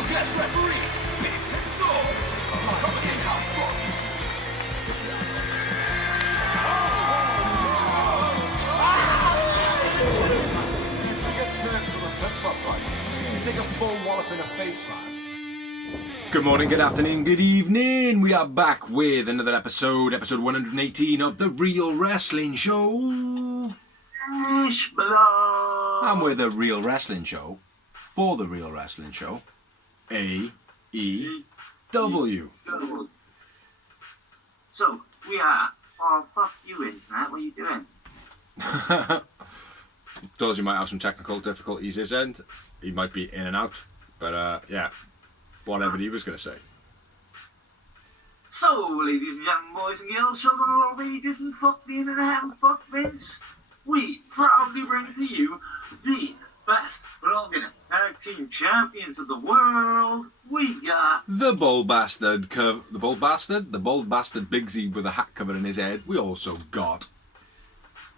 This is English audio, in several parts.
special guest referees, bigs and dogs, commentate how focused. He gets hurt from a pep-up fight. You take a full wallop in the face, man. Good morning, good afternoon, good evening. We are back with another episode 118 of The Real Wrestling Show. And we're The Real Wrestling Show for The Real Wrestling Show. AEW. So, we are. Oh, fuck you, Internet. What are you doing? Dorsey might have some technical difficulties his end. He might be in and out. But, yeah. Whatever he was going to say. So, ladies and gentlemen, boys and girls, children of all ages, and fuck the internet and fuck Vince, we proudly bring to you the best blogging tag team champions of the world. We got the bold bastard Big Z with a hat covering his head. We also got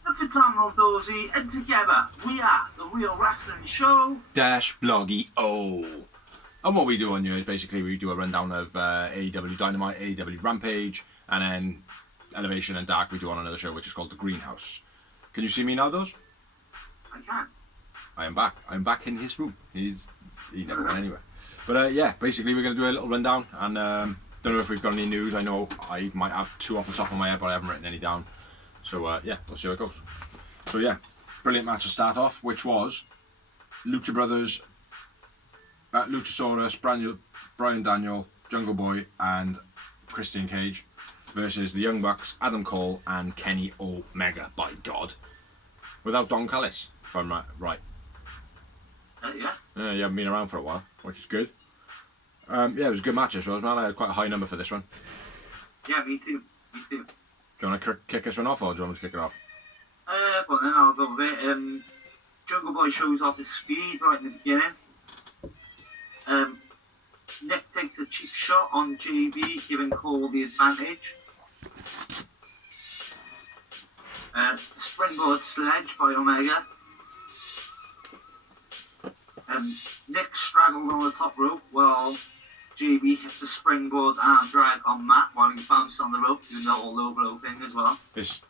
the phenomenal Dorsey, and together we are The Real Wrestling Show Dash Bloggy O. And what we do on here is basically we do a rundown of AEW Dynamite, AEW Rampage, and then Elevation and Dark we do on another show which is called The Greenhouse. Can you see me now, Dos? I can. I am back. I'm back in his room. He never went anywhere. But yeah, basically we're going to do a little rundown, and don't know if we've got any news. I know I might have two off the top of my head, but I haven't written any down. So yeah, we'll see how it goes. So yeah, brilliant match to start off, which was Lucha Brothers, Luchasaurus, Brian Daniel, Jungle Boy, and Christian Cage versus the Young Bucks, Adam Cole, and Kenny Omega, by God. Without Don Callis, if I'm right. Yeah. Yeah, you haven't been around for a while, which is good. Yeah, it was a good match as well, man. I had quite a high number for this one. Yeah, me too. Do you want to kick this one off, or do you want me to kick it off? Well then I'll go with it. Jungle Boy shows off his speed right in the beginning. Nick takes a cheap shot on JB, giving Cole the advantage. Springboard sledge by Omega. Nick straggled on the top rope while JB hits a springboard arm drag on Matt while he bounced on the rope, doing the whole low blow thing as well. It's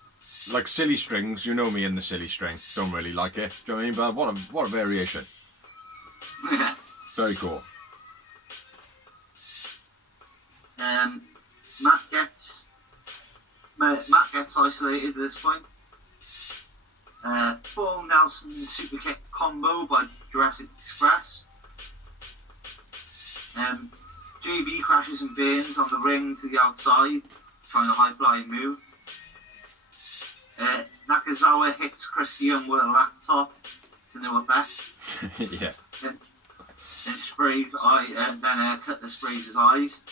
like silly strings, you know me in the silly string. Don't really like it, do you know what I mean? But what a variation. Yeah. Very cool. Matt gets isolated at this point. Full Nelson super kick combo by Jurassic Express. JB crashes and burns on the ring to the outside, trying a high flying move. Nakazawa hits Christian with a laptop to no effect. Yeah. Then sprays Cutler sprays his eyes.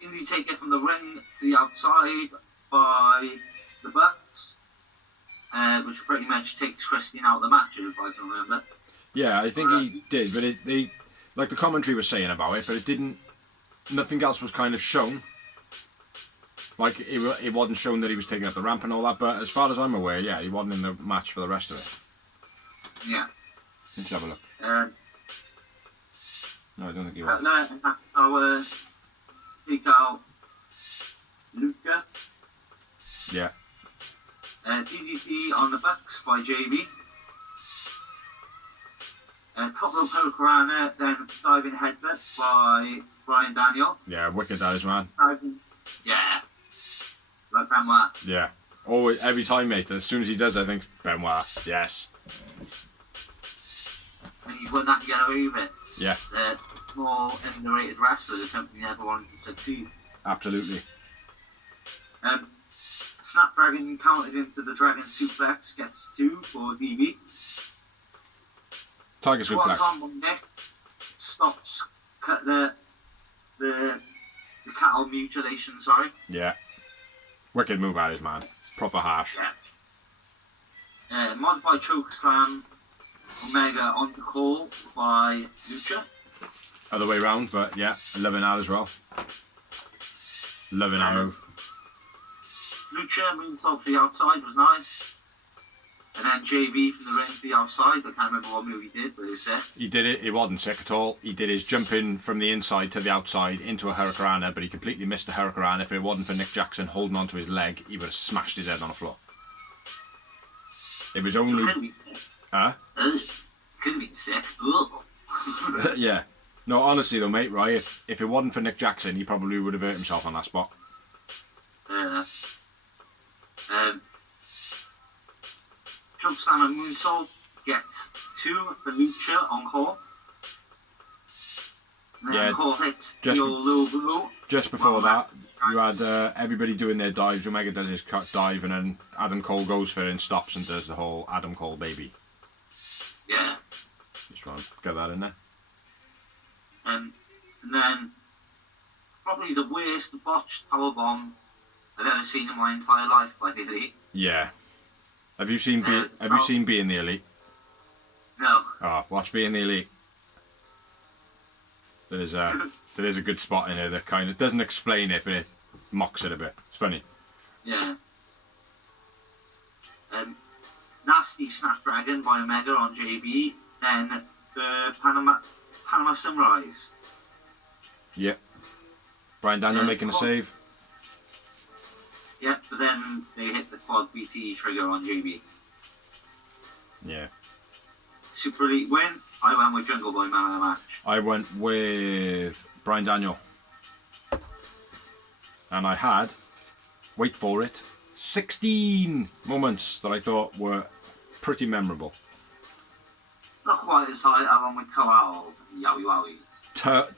Indy take it from the ring to the outside by the Bucks, which pretty much takes Christian out of the match, if I can remember. Yeah, I think he did, but they like the commentary was saying about it, but it didn't. Nothing else was kind of shown. Like it wasn't shown that he was taking up the ramp and all that. But as far as I'm aware, yeah, he wasn't in the match for the rest of it. Yeah. Let's have a look. No, I don't think he was. Our big out Luca. Yeah. DDT on the Bucks by JB. Top rope Hurricanrana, then diving headbutt by Brian Daniel. Yeah, wicked that is, man. Yeah. Like Benoit. Yeah. Always, every time, mate. As soon as he does, I think Benoit. Yes. And he won that to get away with it. Yeah. More underrated wrestler the company never wanted to succeed. Absolutely. Snapdragon counted into the Dragon Suplex, gets 2 for DB. Tiger Suplex. Swans on Nick, stops cut the cattle mutilation, sorry. Yeah. Wicked move that is, man. Proper harsh. Yeah. Modified choke slam Omega onto Cole by Lucha. Other way round, but yeah, loving that as well. Loving that move. Lucha moves off the outside was nice. And then JB from the ring to the outside. I can't remember what move he did, but it was sick. He did it. It wasn't sick at all. He did his jumping from the inside to the outside into a hurricanrana, but he completely missed the hurricanrana. If it wasn't for Nick Jackson holding onto his leg, he would have smashed his head on the floor. It was only... Huh? Could have been sick. Yeah. No, honestly though, mate, right, if it wasn't for Nick Jackson, he probably would have hurt himself on that spot. Jump slam and moonsault gets 2 for Lucha on call. And then call hits the old low blow. Just before that, you had everybody doing their dives. Omega does his cut dive, and then Adam Cole goes for it and stops and does the whole Adam Cole baby. Yeah. Just want to get that in there. And then probably the worst botched powerbomb I've ever seen in my entire life by the Elite. Yeah. Have you seen Being the Elite? No. Oh, watch Being the Elite. There's a good spot in there that kind of doesn't explain it, but it mocks it a bit. It's funny. Yeah. Nasty Snapdragon by Omega on JB. Then the Panama Sunrise. Yep. Brian Daniel making a save. Yep, but then they hit the quad BT trigger on JB. Yeah. Super Elite win. I went with Jungle Boy man of the match. I went with Brian Daniel. And I had, wait for it, 16 moments that I thought were pretty memorable. Not quite as high. I went with 12. Yowie wowie.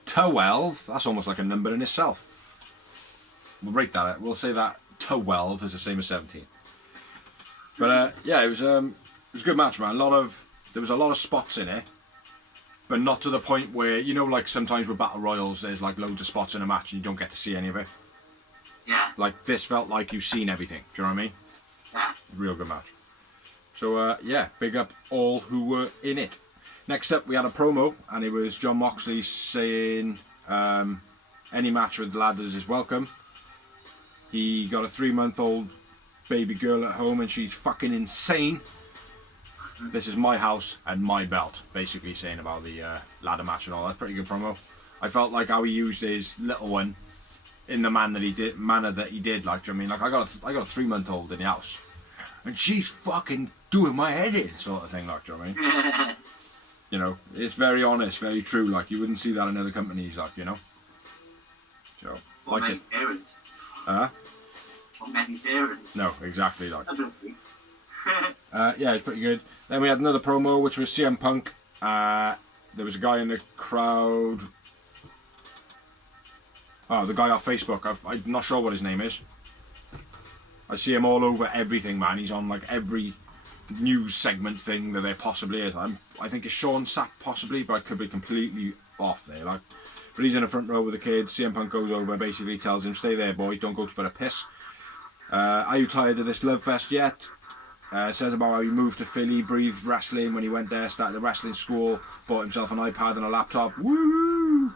12? That's almost like a number in itself. We'll rate that. We'll say that 12 is the same as 17. But yeah, it was a good match, man. There was a lot of spots in it, but not to the point where, you know, like sometimes with battle royals, there's like loads of spots in a match and you don't get to see any of it. Yeah. Like this felt like you've seen everything. Do you know what I mean? Yeah. Real good match. So yeah, big up all who were in it. Next up, we had a promo, and it was John Moxley saying any match with ladders is welcome. He got a 3-month-old baby girl at home, and she's fucking insane. This is my house and my belt, basically saying about the ladder match and all that. Pretty good promo. I felt like how he used his little one in the manner that he did. Like, do you know what I mean? Like, I got a 3-month-old in the house, and she's fucking doing my head in, sort of thing. Like, do you know what I mean? You know, it's very honest, very true. Like, you wouldn't see that in other companies. Like, you know. So, Or like many it. parents. Huh? Or many parents. No, exactly. Like. I don't think. Yeah, it's pretty good. Then we had another promo, which was CM Punk. There was a guy in the crowd. Oh, the guy off Facebook. I'm not sure what his name is. I see him all over everything, man. He's on like every news segment thing that there possibly is. I think it's Sean Sapp possibly, but I could be completely off there. Like, but he's in the front row with the kid. CM Punk goes over, basically tells him, "Stay there, boy. Don't go for a piss. Are you tired of this love fest yet?" Says about how he moved to Philly, breathed wrestling when he went there, started a wrestling school, bought himself an iPad and a laptop. Woo!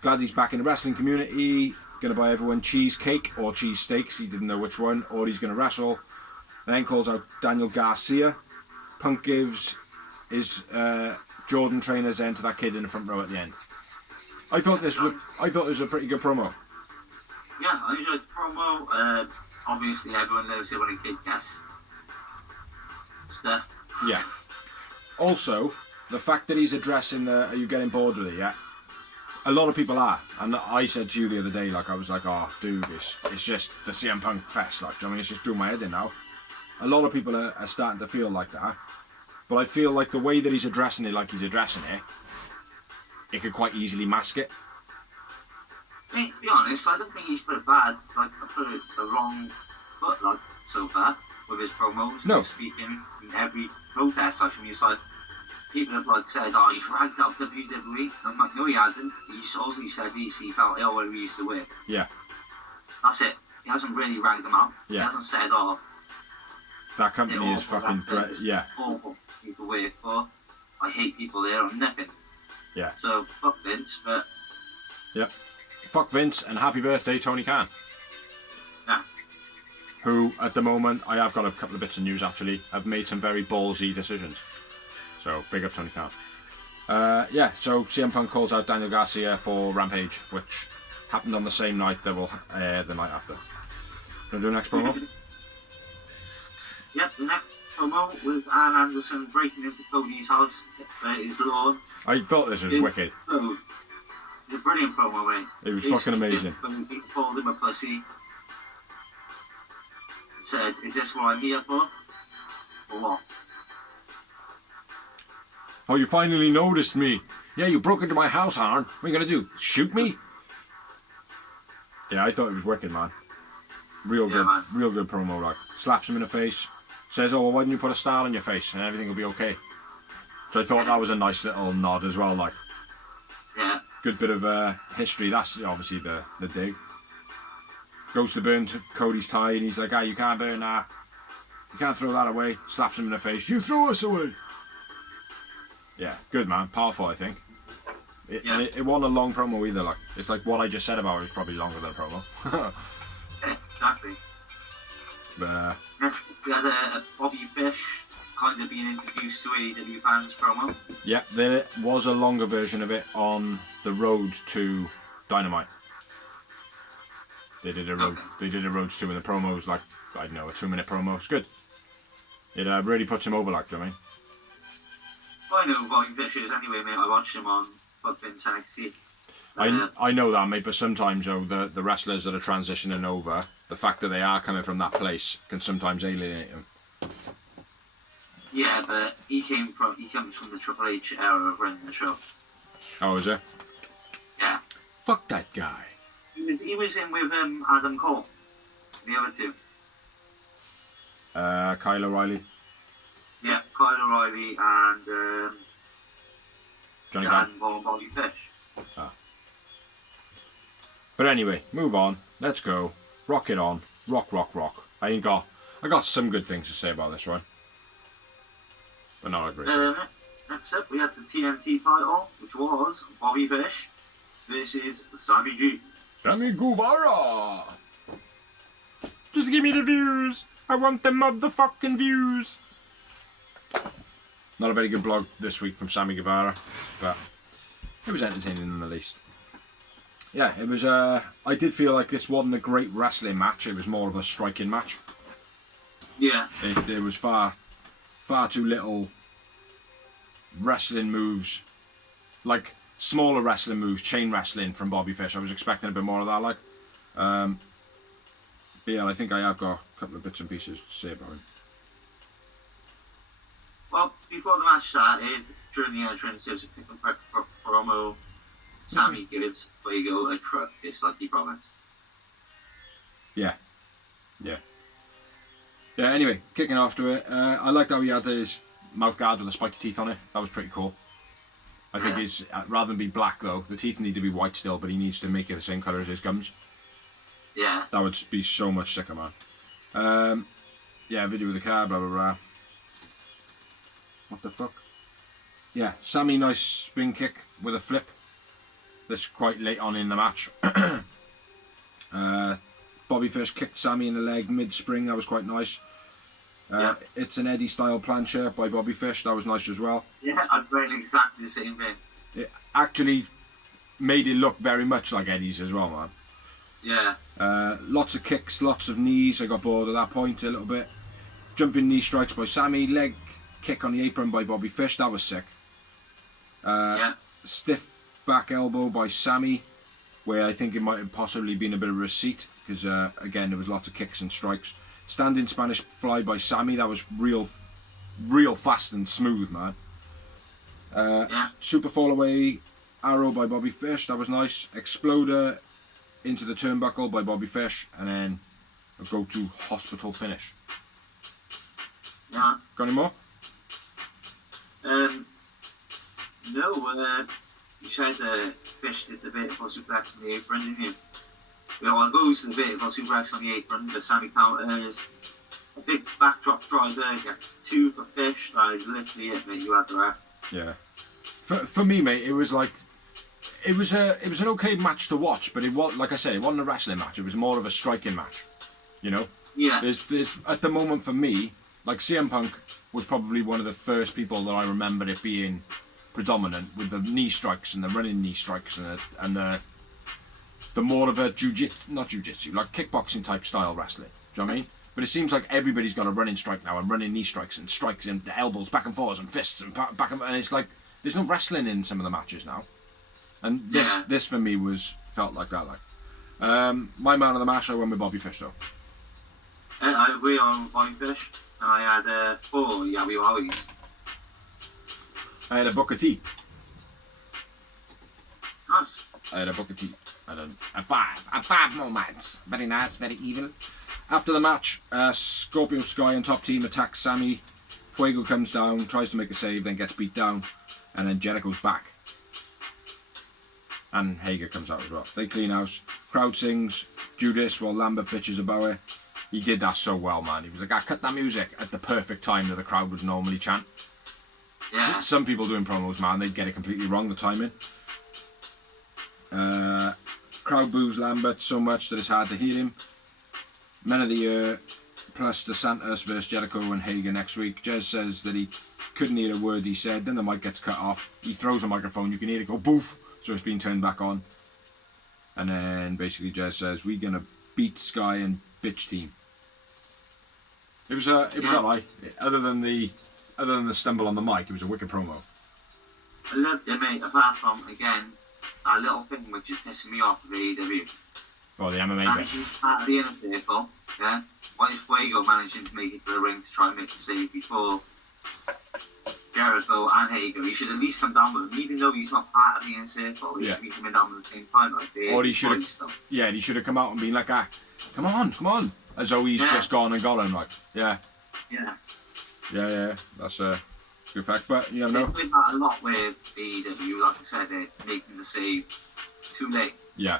Glad he's back in the wrestling community. Gonna buy everyone cheesecake or cheesesteaks. He didn't know which one. Or he's gonna wrestle. Then calls out Daniel Garcia. Punk gives his Jordan trainers then to that kid in the front row at the end. I thought this was a pretty good promo. Yeah, I enjoyed the promo. Obviously, everyone knows it when a kid gets stuff. Yeah. Also, the fact that he's addressing are you getting bored with it yet? A lot of people are. And I said to you the other day, like, I was like, oh, dude, it's just the CM Punk fest. Like, I mean, it's just doing my head in now. A lot of people are starting to feel like that. But I feel like the way that he's addressing it, like he's addressing it, it could quite easily mask it. I mean, to be honest, I don't think he's put it bad. Like, I put it the wrong foot, like, so far with his promos. No. He's speaking in every protest section. He's like, people have like said, "Oh, he's ragged up WWE." I'm like, no, he hasn't. He's also said he felt ill when we used to work. Yeah. That's it. He hasn't really ragged them out. Yeah. He hasn't said, "Oh, that company is fucking yeah. awful people work for. I hate people there," or nothing. Yeah. So fuck Vince, but Yep. Fuck Vince and happy birthday, Tony Khan. yeah. who, at the moment, I have got a couple of bits of news actually, have made some very ballsy decisions. So, big up Tony Khan. Yeah, so CM Punk calls out Daniel Garcia for Rampage, which happened on the same night that will air the night after. Gonna do the next promo? Yep, the next promo was Arn Anderson breaking into Cody's house, his lawn. I thought this was wicked. Oh, it's a brilliant promo, mate. It was fucking amazing. He called him a pussy. Said, "Is this what I'm here for? Or what?" Oh, you finally noticed me. Yeah, you broke into my house, Arn. What are you gonna do? Shoot me? Yeah, I thought it was wicked, man. Real good promo, like. Slaps him in the face. Says, oh, well, why didn't you put a star on your face and everything will be okay? So I thought that was a nice little nod as well, like. Yeah. Good bit of history. That's obviously the dig. Goes to burn Cody's tie and he's like, you can't burn that. You can't throw that away. Slaps him in the face. You threw us away. Yeah, good man. Powerful, I think. It wasn't a long promo either. Like, it's like what I just said about it is probably longer than a promo. Yeah, exactly. But we had a Bobby Fish kind of being introduced to AEW fans promo. yeah, there was a longer version of it on the road to Dynamite. They did a road. They did a Roads to, and the promo was like, I don't know, a 2-minute promo. It's good. It really puts him over, like, do you know what I mean? I know who Bobby Fish is anyway, mate. I watched him on fucking NXT. I know that, mate, but sometimes, though, the wrestlers that are transitioning over, the fact that they are coming from that place can sometimes alienate them. Yeah, but he comes from the Triple H era of running the show. Oh, is it? Yeah. Fuck that guy. He was in with Adam Cole, the other two. Kyle O'Reilly. Yeah, Kyle O'Reilly and Johnny Dan Gunn. Bobby Fish. Ah. But anyway, move on. Let's go. Rock it on. Rock, rock, rock. I got some good things to say about this, right? But not a great deal. Next up, we had the TNT title, which was Bobby Fish versus Sammy G. Sammy Guevara! Just give me the views! I want the motherfucking views! Not a very good blog this week from Sammy Guevara, but it was entertaining in the least. Yeah, it was, I did feel like this wasn't a great wrestling match, it was more of a striking match. Yeah. There was far too little wrestling moves, like smaller wrestling moves, chain wrestling from Bobby Fish. I was expecting a bit more of that, like. But yeah, I think I have got a couple of bits and pieces to say about him. Well, before the match started, during the entrance, there was a pick and promo. Sammy gives, where you go, a truck, just like he promised. Yeah. Anyway, kicking off to it, I liked how he had his mouth guard with the spiky teeth on it. That was pretty cool. I think it's rather than be black though, the teeth need to be white still, but he needs to make it the same colour as his gums. Yeah. That would be so much sicker, man. Yeah, video with the car, blah blah blah. What the fuck? Yeah, Sammy, nice spin kick with a flip. That's quite late on in the match. Bobby Fish kicked Sammy in the leg mid-spring, that was quite nice. It's an Eddie style plancher by Bobby Fish, that was nice as well. Yeah, I'm doing exactly the same thing. It actually made it look very much like Eddie's as well, man. Yeah. Lots of kicks, lots of knees, I got bored at that point a little bit. Jumping knee strikes by Sammy, leg kick on the apron by Bobby Fish, that was sick. Stiff back elbow by Sammy, where I think it might have possibly been a bit of a receipt, because again there was lots of kicks and strikes. Standing Spanish fly by Sammy, that was real fast and smooth, man. Super fall away arrow by Bobby Fish, that was nice. Exploder into the turnbuckle by Bobby Fish, and then a go-to hospital finish. Yeah. Got any more? No, you said Fish did the vertical suplex on the apron, didn't you? Well, it goes to the vertical suplex on the apron, but Sammy counters. A big backdrop driver gets 2 for Fish. That is literally it, mate. You had the ref. Yeah. For me, mate, it was like it was an okay match to watch, but it was, like I said, it wasn't a wrestling match. It was more of a striking match. You know, Yeah. There's at the moment for me, like CM Punk was probably one of the first people that I remember it being predominant with the knee strikes and the running knee strikes and the more of a not jiu-jitsu, like kickboxing type style wrestling. Do you know what I mean? But it seems like everybody's got a running strike now and running knee strikes and the elbows back and forwards and fists and and it's like there's no wrestling in some of the matches now. And this for me felt like that. Like my man of the match, I went with Bobby Fish though. I agree on Bobby Fish, and I had 4 Yabi Wowies. I had a Booker T. Nice. I had a Booker T. I had a 5 moments. Very nice, very evil. After the match, Scorpio Sky and Top Team attacks Sammy. Fuego comes down, tries to make a save, then gets beat down, and then Jericho's back. And Hager comes out as well. They clean house. Crowd sings Judas while Lambert bitches about it. He did that so well, man. He was like, I cut that music at the perfect time that the crowd would normally chant. Yeah. Some people doing promos, man, they'd get it completely wrong, the timing. Crowd boos Lambert so much that it's hard to hear him. Men of the Year, plus the Santos versus Jericho and Hager next week. Jez says that he couldn't hear a word he said. Then the mic gets cut off. He throws a microphone. You can hear it go boof. So it's been turned back on. And then basically Jez says, we're going to beat Sky and bitch team. It was alright. Other than the stumble on the mic, it was a wicked promo. I loved it, mate. Apart from, again, that little thing which is pissing me off with AEW. Oh, the MMA bit. Managing out of the inner circle, yeah? Why is Fuego managing to make it to the ring to try and make the save before Jericho and Hager? He should at least come down with him, even though he's not part of the inner circle. He should be coming down at the same time, like or he should have. Yeah, he should have come out and been like, come on, as though he's just gone and got him. Like, yeah. That's a good fact, but you never know. They've done that a lot with AEW, like I said, they're making the save too late. Yeah.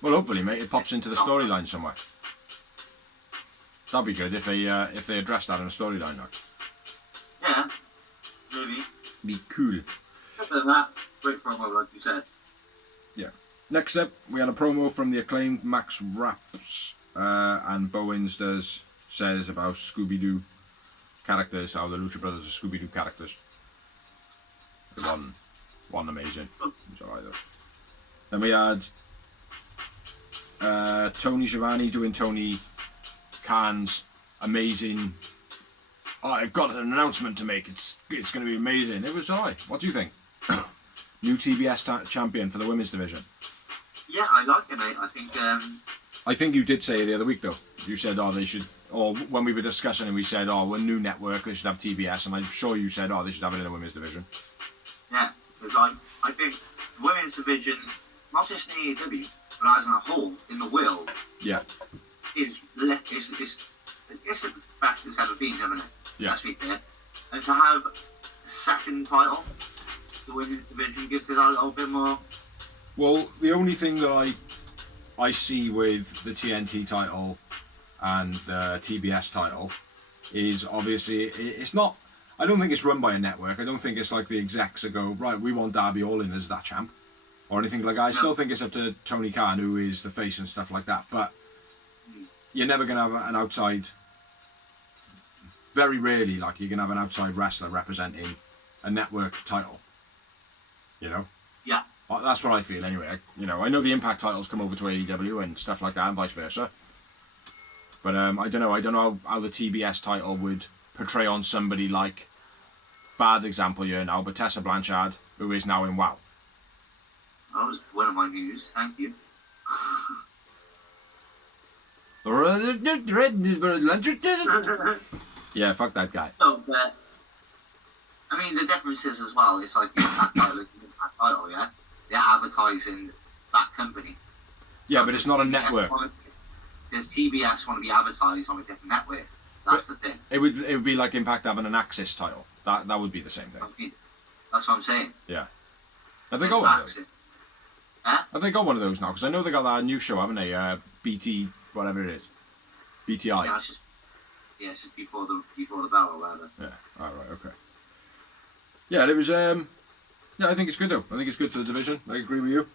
Well, hopefully, mate, it pops into the storyline somewhere. That'd be good if they address that in a storyline, like. Yeah, maybe. Be cool. Other than that, great promo, like you said. Yeah. Next up, we had a promo from the acclaimed Max Raps, and Bowens says about Scooby-Doo characters, how the Lucha Brothers are Scooby-Doo characters. One amazing. It was alright though. Then we had Tony Schiavone doing Tony Khan's amazing. Oh, I've got an announcement to make. It's going to be amazing. It was alright. What do you think? New TBS champion for the women's division. Yeah, I like it, mate. I think you did say the other week though. You said, they should. Or when we were discussing it, we said, we're a new network. They should have TBS, and I'm sure you said, they should have it in the women's division. Yeah, because I think the women's division, not just in AEW, but as a whole in the world, is the best it's ever been, hasn't it? Yeah. Let's be fair. And to have a second title, the women's division gives it a little bit more. Well, the only thing that I see with the TNT title and the TBS title is obviously it's not. I don't think it's run by a network. I don't think it's like the execs that go, right, we want Darby Allin as that champ or anything like that. I still think it's up to Tony Khan, who is the face and stuff like that. But you're never going to have an outside. Very rarely, like, you're going to have an outside wrestler representing a network title. You know? Yeah. That's what I feel anyway. I know the Impact titles come over to AEW and stuff like that, and vice versa. But I don't know how the TBS title would portray on somebody like, bad example here now, but Tessa Blanchard, who is now in WoW. That was one of my views. Thank you. Yeah, fuck that guy. So, I mean, the difference is as well, it's like the Impact title is the Impact title, yeah? They're advertising that company. Yeah, but it's not a network. Does TBS want to be advertised on a different network? That's the thing. It would be like Impact having an Axis title. That would be the same thing. That's what I'm saying. Yeah. Have they got one of those? Have they got one of those now? Because I know they got that new show, haven't they? BT, whatever it is. BTI. Yeah, it's just before the bell or whatever. Yeah. All right. Okay. Yeah, it was. Yeah, I think it's good though. I think it's good for the division. I agree with you.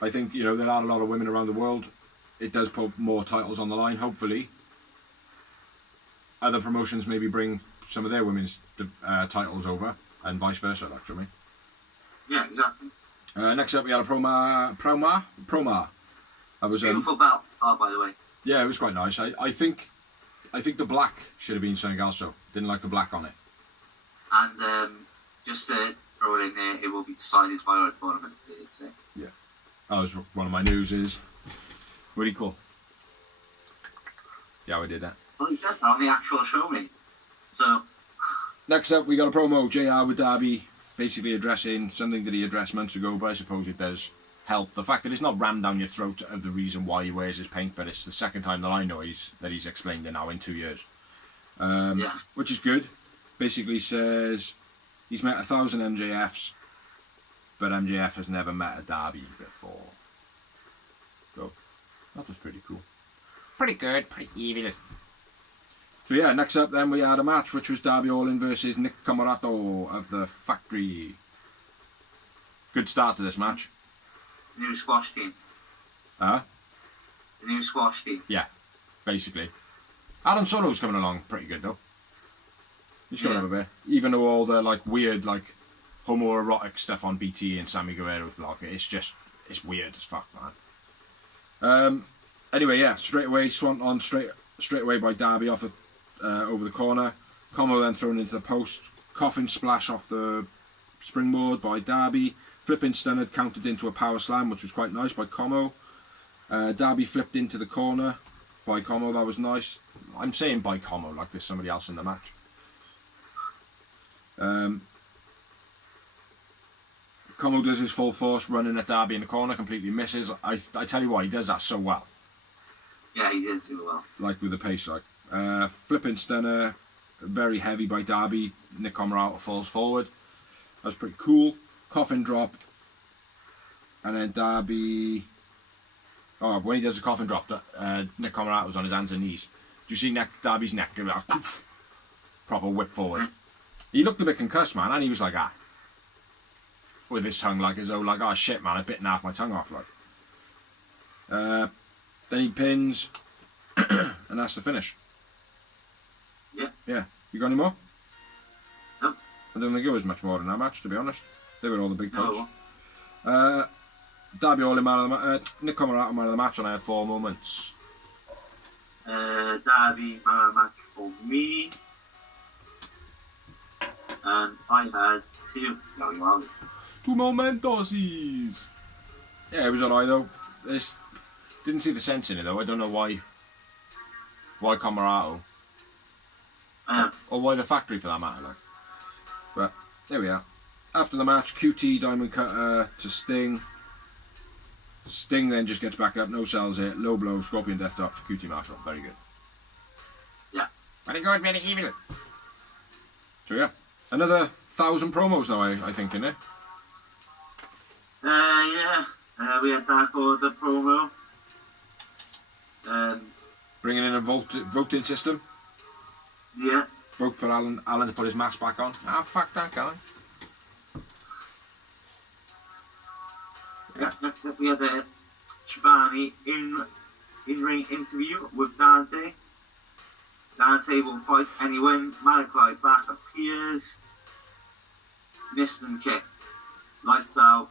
I think there are a lot of women around the world. It does put more titles on the line, hopefully, other promotions maybe bring some of their women's titles over, and vice versa, like, you know what I mean? Yeah, exactly. Next up, we had a Promar. That was Beautiful belt, by the way. Yeah, it was quite nice. I think the black should have been something else, though. Didn't like the black on it. And just to throw it in there, it will be decided via a tournament. Yeah. That was one of my news is really cool. Yeah, we did that. Well, he said that on the actual show, mate. So. Next up, we got a promo. JR with Darby, basically addressing something that he addressed months ago, but I suppose it does help. The fact that it's not rammed down your throat of the reason why he wears his paint, but it's the second time that I know he's explained it now in 2 years. Yeah. Which is good. Basically says he's met 1,000 MJFs, but MJF has never met a Darby before. So, that was pretty cool. Pretty good, pretty evil. So yeah, next up then we had a match which was Darby Allin versus Nick Comoroto of the Factory. Good start to this match. New squash team. Huh? The new squash team. Yeah, basically. Aaron Solo's coming along pretty good though. He's coming up a bit. Even though all the like weird like homoerotic stuff on BT and Sammy Guerrero's blog, it's weird as fuck, man. Anyway, yeah, straight away swanton straight away by Darby off the over the corner. Como then thrown into the post. Coffin splash off the springboard by Darby. Flipping stunner countered into a power slam, which was quite nice by Como. Darby flipped into the corner by Como. That was nice. I'm saying by Como like there's somebody else in the match. Como does his full force running at Darby in the corner, completely misses. I tell you what, he does that so well. Yeah, he does do well. Like with the pace, like. Flipping stunner, very heavy by Darby. Nick Comoroto falls forward. That was pretty cool. Coffin drop. And then Darby... Oh, when he does a coffin drop, Nick Comoroto was on his hands and knees. Do you see Darby's neck? Proper whip forward. He looked a bit concussed, man, and he was like, with his tongue, like as though, like, oh shit, man, I've bitten half my tongue off, like. Then he pins, and that's the finish. Yeah. Yeah. You got any more? No. I don't think it was much more than that match, to be honest. They were all the big points. No. Darby Allin man of the match. Nick Comoroto man of the match, and I had 4 moments. Darby man of the match for me. And I had 2. No, you have it. 2 momentos. Yeah, it was alright though. Didn't see the sense in it though. I don't know why Comoroto. Or why the Factory for that matter, like. But there we are. After the match, QT Diamond Cutter to Sting. Sting then just gets back up, no sells it, low blow, Scorpion Death Drops, QT Marshall. Very good. Yeah. Very good, very evil. So yeah, another 1,000 promos now, I think, in there. Yeah. We had Dark Order promo. Bringing in a voting system. Yeah. Vote for Alan to put his mask back on. Ah, fuck that guy. Yeah. Next up, we had a Shibani in-ring interview with Dante. Dante will fight anyone. Malachi Black appears. Missed and kick. Lights out.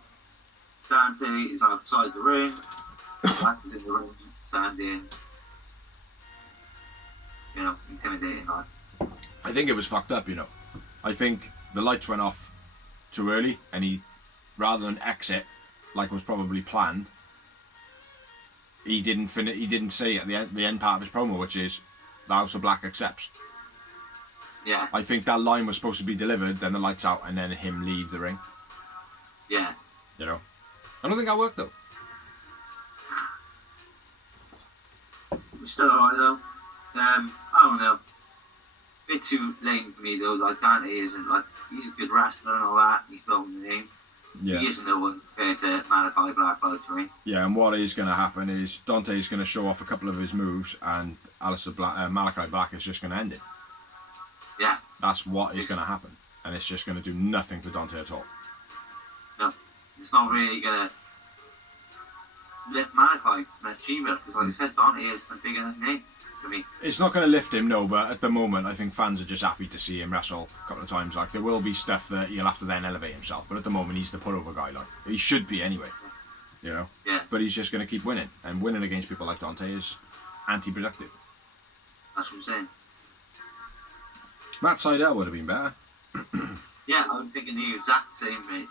Dante is outside the ring. Black is in the ring, standing. You know, intimidating. I think it was fucked up, you know. I think the lights went off too early, and he, rather than exit, like was probably planned, he didn't say at the end part of his promo, which is, the House of Black accepts. Yeah. I think that line was supposed to be delivered, then the lights out, and then him leave the ring. Yeah. You know? I don't think that worked, though. It's still alright, though. I don't know. Bit too lame for me, though. Like, Dante isn't, like, he's a good wrestler and all that. He's building the name. Yeah. He isn't no one compared to Malachi Black, by the way. Yeah, and what is going to happen is Dante is going to show off a couple of his moves, and Malachi Black is just going to end it. Yeah. That's what is going to happen, and it's just going to do nothing for Dante at all. No, it's not really going to lift Malachi and achieve it, because like I said, Dante is a bigger name. for me. It's not going to lift him, no, but at the moment, I think fans are just happy to see him wrestle a couple of times. Like, there will be stuff that he'll have to then elevate himself, but at the moment, he's the put-over guy. Like, he should be anyway, you know? Yeah. But he's just going to keep winning, and winning against people like Dante is anti-productive. That's what I'm saying. Matt Sydal would have been better. Yeah, I was thinking the exact same thing.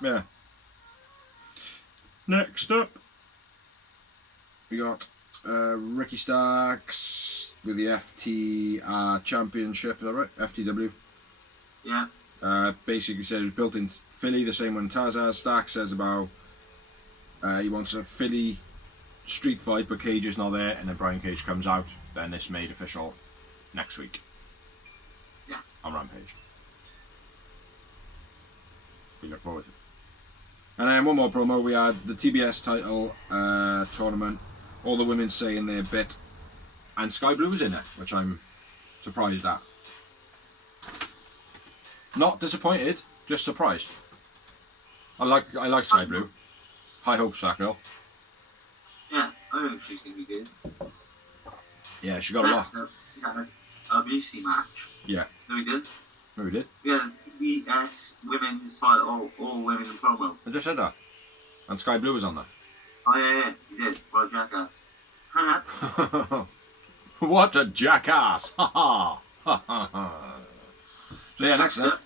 Yeah. Next up, we got Ricky Starks with the FT Championship, is that right? FTW. Yeah. Basically said it was built in Philly, the same one Tazaz. Starks says about he wants a Philly street fight, but Cage is not there, and then Brian Cage comes out. Then it's made official next week. Yeah. On Rampage. We look forward to it. And then one more promo, we had the TBS title tournament, all the women saying their bit, and Sky Blue was in it, which I'm surprised at. Not disappointed, just surprised. I like Sky Blue. High hopes for that girl. Yeah, I think she's going to be good. Yeah, she got a lot. We had a BC match. Yeah. No, we did. No, we did. We had a TBS women's title, all women in promo. I just said that. And Sky Blue was on there. Oh, yeah, you did. What a jackass. What a jackass! Ha ha! Ha ha ha! So yeah, next up.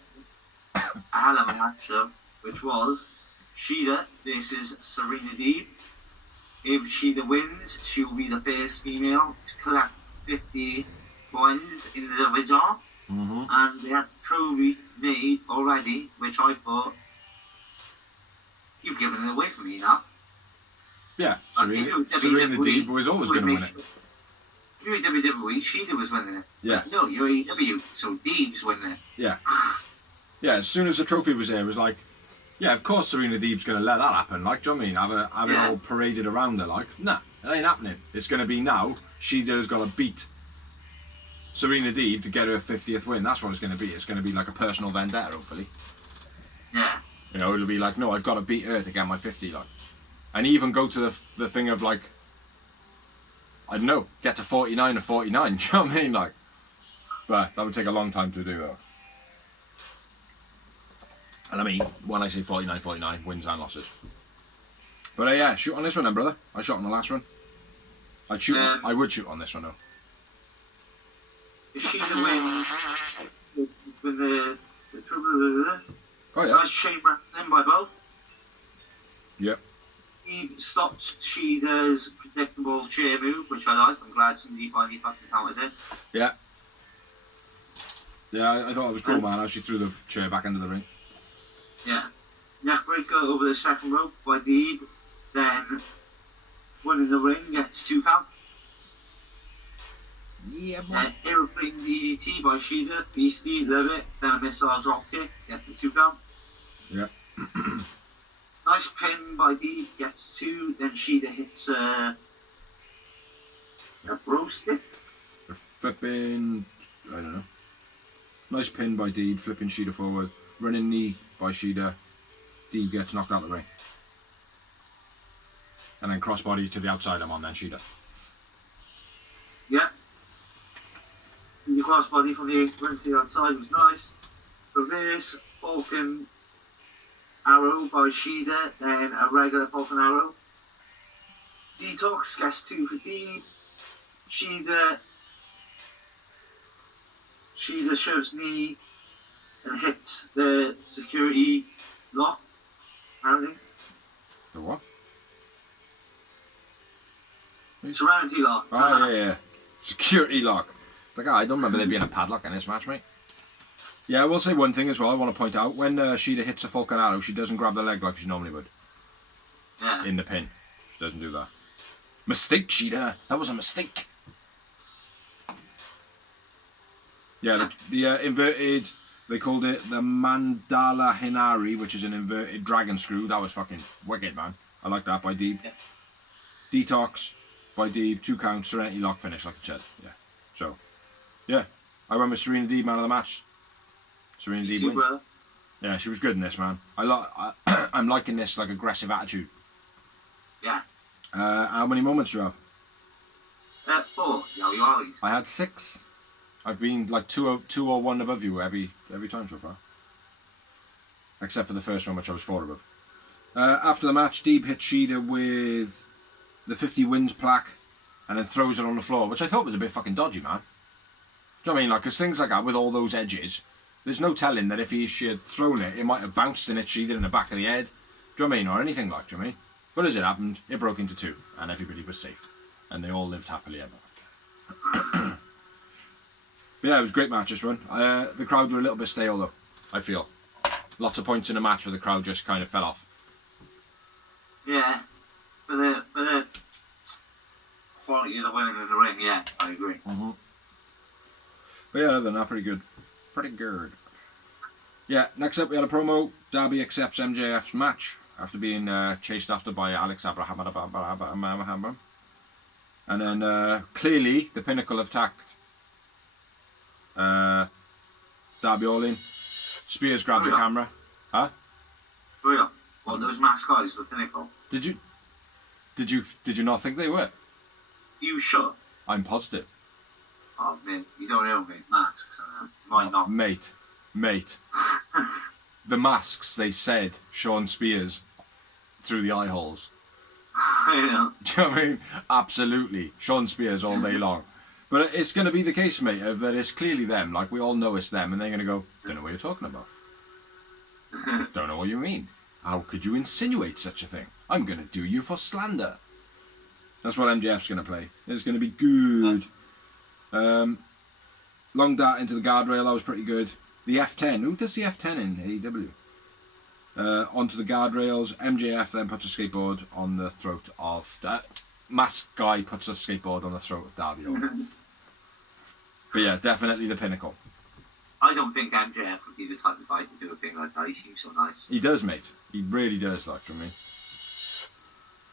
A hell of a match, though, which was Shida versus Serena Deeb. If Shida wins, she will be the first female to collect 50 points in the division. Mm-hmm. And they had trophy made already, which I thought, you've given it away from me now. Yeah, Serena Deeb was always going to win it. If you were WWE, Shida was winning it. Yeah. No, you're AEW, so Deeb's winning it. Yeah. Yeah, as soon as the trophy was there, it was like, yeah, of course Serena Deeb's going to let that happen. Like, do you know what I mean? Have it all paraded around her. Like, nah, it ain't happening. It's going to be now. Shida's got to beat Serena Deeb to get her 50th win. That's what it's going to be. It's going to be like a personal vendetta, hopefully. Yeah. You know, it'll be like, no, I've got to beat her to get my 50, like. And even go to the thing of, like, I don't know, get to 49 or 49, do you know what I mean? Like, but that would take a long time to do, though. And I mean, when I say 49, wins and losses. But yeah, shoot on this one then, brother. I shot on the last one. I would shoot on this one, though. If Shida wins with the trouble, Oh, yeah. nice chain wrestling by both. Yep. He stopped Shida's predictable chair move, which I like. I'm glad somebody finally fucking counted it. Yeah. Yeah, I thought it was cool, man, how she threw the chair back into the ring. Yeah. Neckbreaker over the second rope by Deeb. Then one in the ring gets 2 count. Yeah, boy. Aeroplane DDT by Shida. Beastie, love it. Then a missile dropkick gets a 2 count. Yeah. Nice pin by Deeb, gets 2. Then Shida hits a bro stick. A flipping, I don't know. Nice pin by Deeb, flipping Shida forward. Running knee by Shida. Deeb gets knocked out of the ring. And then crossbody to the outside, I'm on then Shida. Yeah. The crossbody from the apron to the outside was nice. Reverse Falcon Arrow by Shida, then a regular Falcon Arrow. Detox gets 2 for Deeb. Shida shoves knee and hits the security lock, apparently. The what? Serenity lock. Oh, yeah. Security lock. Like, I don't remember there being a padlock in this match, mate. Yeah, I will say one thing as well, I want to point out. When Shida hits a Falcon Arrow, she doesn't grab the leg like she normally would. Yeah. In the pin. She doesn't do that. Mistake, Shida. That was a mistake. Yeah, the inverted, they called it the Mandala Hinari, which is an inverted dragon screw. That was fucking wicked, man. I like that by Deeb. Yeah. Detox by Deeb, 2 counts, Serenity lock finish, like I said. Yeah. So, yeah. I went with Serena Deeb, man of the match. Serena Deeb wins. Yeah, she was good in this, man. I'm liking this, like, aggressive attitude. Yeah. How many moments do you have? 4, Yowie Wowies. I had 6. I've been like 2 or 1 above you every time so far. Except for the first one, which I was 4 above. After the match, Deeb hit Sheeda with the 50 wins plaque and then throws it on the floor, which I thought was a bit fucking dodgy, man. Do you know what I mean? Like, because things like that, with all those edges, there's no telling that if she had thrown it, it might have bounced and hit Sheeda in the back of the head. Do you know what I mean? Or anything like, do you know what I mean? But as it happened, it broke into 2 and everybody was safe. And they all lived happily ever after. But yeah, it was a great match this one. The crowd were a little bit stale though, I feel. Lots of points in the match where the crowd just kind of fell off. Yeah, for the quality of the women in the ring, yeah, I agree. Mm-hmm. But yeah, other than that, pretty good. Pretty good. Yeah, next up we had a promo. Darby accepts MJF's match after being chased after by Alex Abraham. And then clearly the Pinnacle have attacked Darby Allin. Spears grabs the camera. Huh? Real. Well, those masked guys for the Pinnacle. Did you not think they were? You sure? I'm positive. Oh, mate, you don't know, mate. Masks, might not. Mate. The masks, they said Sean Spears through the eye holes. Yeah. Do you know what I mean? Absolutely. Sean Spears all day long. But it's going to be the case, mate, of that it's clearly them. Like, we all know it's them, and they're going to go, don't know what you're talking about. Don't know what you mean. How could you insinuate such a thing? I'm going to do you for slander. That's what MJF's going to play. It's going to be good. Long dart into the guardrail, that was pretty good. The F10, who does the F10 in AEW? Onto the guardrails, MJF then puts a skateboard on the throat of... masked guy puts a skateboard on the throat of Darby Allin. But yeah, definitely the Pinnacle. I don't think MJF would be the type of guy to do a thing like that. He seems so nice. He does, mate. He really does, like, for me.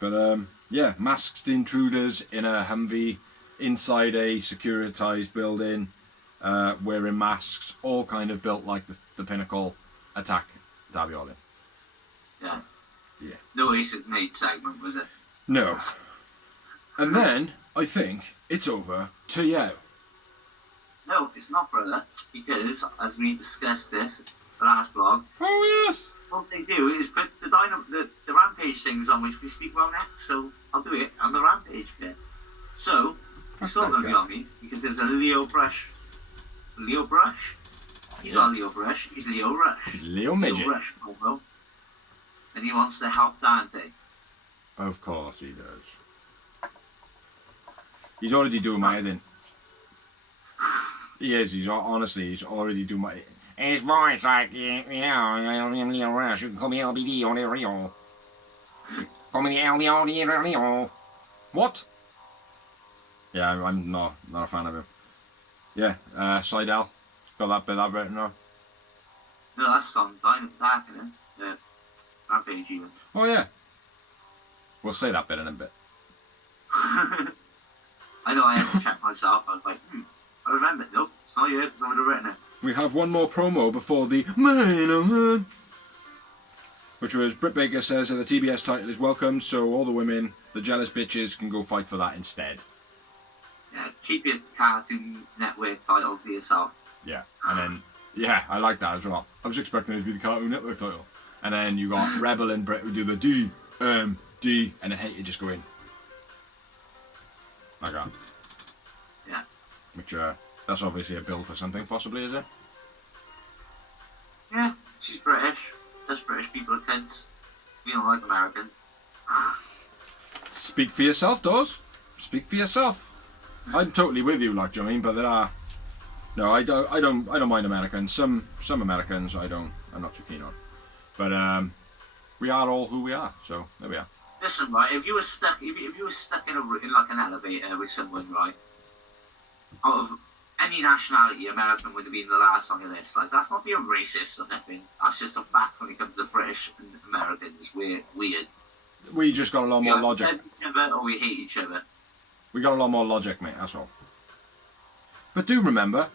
But, yeah, masked intruders in a Humvee inside a securitized building, wearing masks, all kind of built like the Pinnacle attack Darby Allin. Yeah. Yeah. No Aces and 8 segment, was it? No. And then, I think, it's over to you. No, it's not, brother, because, as we discussed this, the last blog, Oh, yes! what they do is put the Rampage things on which we speak about next, so I'll do it on the Rampage bit. So, it's not going to be on me, because there's a Leo Brush. Leo Brush? He's not Leo Brush, he's Leo Rush. Leo Midget. Leo Rush, promo. And he wants to help Dante. Of course he does. He's already doing my head in. He is, he's already doing my... His voice like, I'm Leo Rush, you can call me LBD on the Rio. Call me the LBD on the Rio. What? Yeah, I'm not a fan of him. Yeah, Seidel. Got that bit of written on. No, that's on Dark, isn't it? Rampage even. Oh yeah. We'll say that bit in a bit. I know I had to check myself. I was like, I remember. Nope, it's not you. Someone would have written it. We have one more promo before the main event, which was Britt Baker says that the TBS title is welcome, so all the women, the jealous bitches, can go fight for that instead. Yeah, keep your Cartoon Network title to yourself. Yeah, and then, yeah, I like that as well. I was expecting it to be the Cartoon Network title. And then you got Rebel and Britt who do the D, and then Hater just go in. Like that. Yeah. Which, that's obviously a build for something, possibly, is it? Yeah, she's British. Us British people are cunts. We don't like Americans. Speak for yourself, Dawes. Speak for yourself. I'm totally with you, like, do you know what I mean? But there are... No, I don't mind Americans. Some Americans I'm not too keen on. But we are all who we are, so there we are. Listen, right, if you were stuck in like an elevator with someone, right, out of any nationality, American would have been the last on your list. Like, that's not being racist or anything. That's just a fact when it comes to British and Americans. We're weird. We just got a lot more logic. We love each other or we hate each other. We got a lot more logic, mate, that's all. But do remember,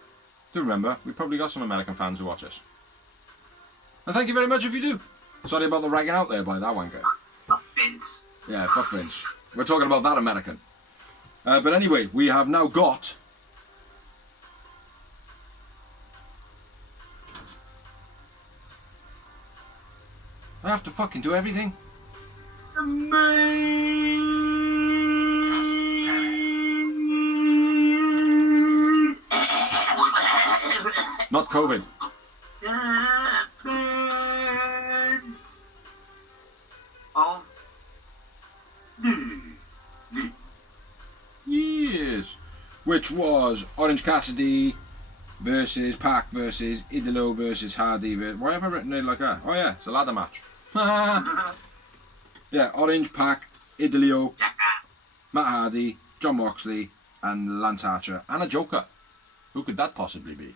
we probably got some American fans who watch us. And thank you very much if you do. Sorry about the ragging out there by that wanker. Fuck Vince. Yeah, fuck Vince. We're talking about that American. But anyway, we have now got. I have to fucking do everything. Not COVID. Of Yes. Which was Orange Cassidy versus Pac versus Idolo versus Hardy. Why have I written it like that? Oh yeah, it's a ladder match. Yeah, Orange, Pac, Idolo, Matt Hardy, John Moxley, and Lance Archer, and a Joker. Who could that possibly be?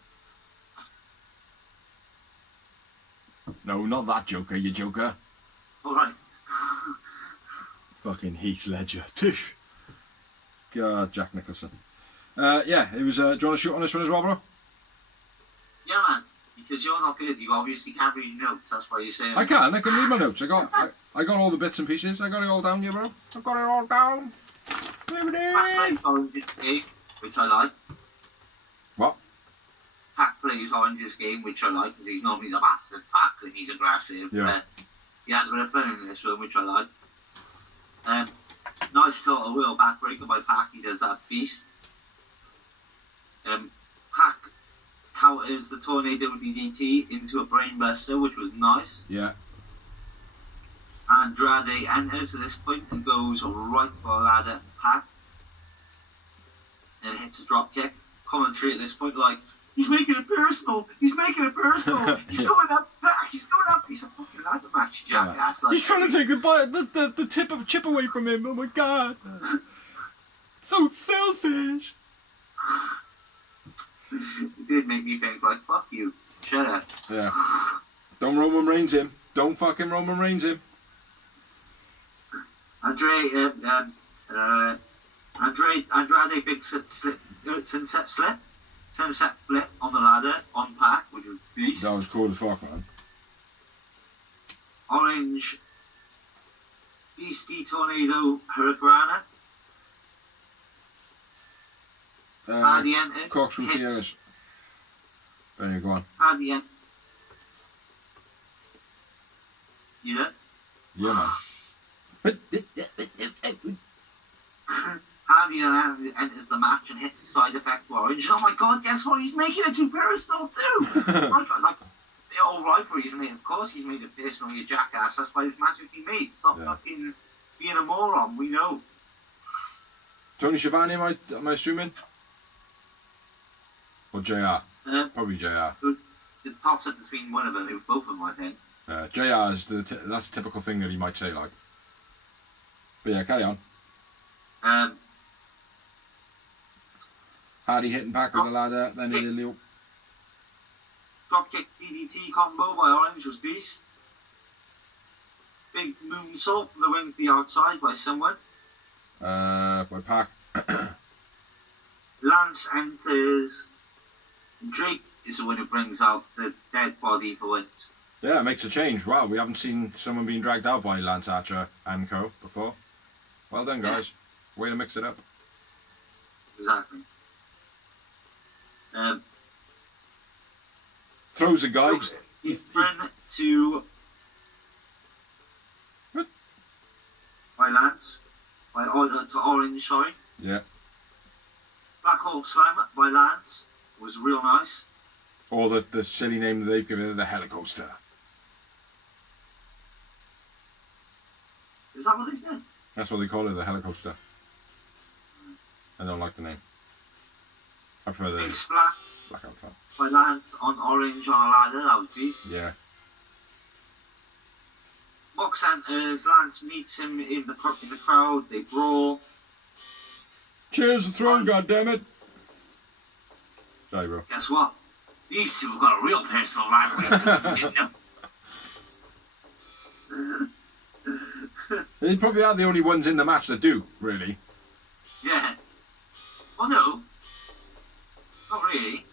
No, not that Joker, you Joker. Alright. Fucking Heath Ledger. Tish. God, Jack Nicholson. Yeah, it was. Do you want to shoot on this one as well, bro? Yeah, man. Because you're not good. You obviously can't read notes. That's why you're saying. I can read my notes. I got all the bits and pieces. I got it all down here, bro. I've got it all down. There it is. Orange's game, which I like. What? Pac plays Orange's game, which I like, because he's normally the bastard Pac and he's aggressive. Yeah. He has a bit of fun in this one, which I like. Nice sort of wheel backbreaker by Pac. He does that beast. Pac counters the tornado DDT into a brainbuster, which was nice. Yeah. Andrade enters at this point and goes right for the ladder. Pac and hits a drop kick. Commentary at this point like, he's making it personal. He's making it personal. He's going up back. He's going up. He's a fucking ladder match, jackass. Like, he's trying to take the chip away from him. Oh my god. So selfish. It did make me think like, fuck you. Shut up. Yeah. Don't Roman Reigns him. Don't fucking Roman Reigns him. Andrade big sunset flip on the ladder on Pac, which was beast. That was cool as fuck, man. Orange Beastie Tornado Hurricanrana. Hardy entered. Corkscrew Tiaras. There you go on. Hardy entered. You know? Yeah, man. Hardy then enters the match and hits the side effect for Orange. Oh my god, guess what? He's making it too personal too! like, all rivalries, mate. Of course he's made it personal, you jackass. That's why this match has been made. Stop fucking being a moron, we know. Tony Schiavone, am I assuming? Or JR? Probably JR. The toss-up between one of them, it was both of them, I think. JR is that's the typical thing that he might say, like. But yeah, carry on. Hardy hitting Pac on the ladder, then he did a Dropkick DDT combo by Orange was beast. Big moonsault from the wing to the outside by someone. By Pac. Lance enters. Drake is the one who brings out the dead body for once. Yeah, it makes a change. Wow, we haven't seen someone being dragged out by Lance Archer and co. before. Well done, guys. Way to mix it up. Exactly. Throws a guy. He's run to What? by Lance, to Orange, sorry. Yeah. Black Hole Slam by Lance was real nice. Or the silly name that they've given it, the Helicoaster. Is that what they did? That's what they call it, the Helicoaster. I don't like the name. I prefer Big the splash Blackout Fan. by Lance on Orange on a ladder, that was beast. Yeah. Mox enters, Lance meets him in the crowd, they brawl. Cheers the throne, goddammit! Sorry, bro. Guess what? These two have got a real personal rivalry, didn't you? They probably are the only ones in the match that do, really. Yeah. Well, no. Not really.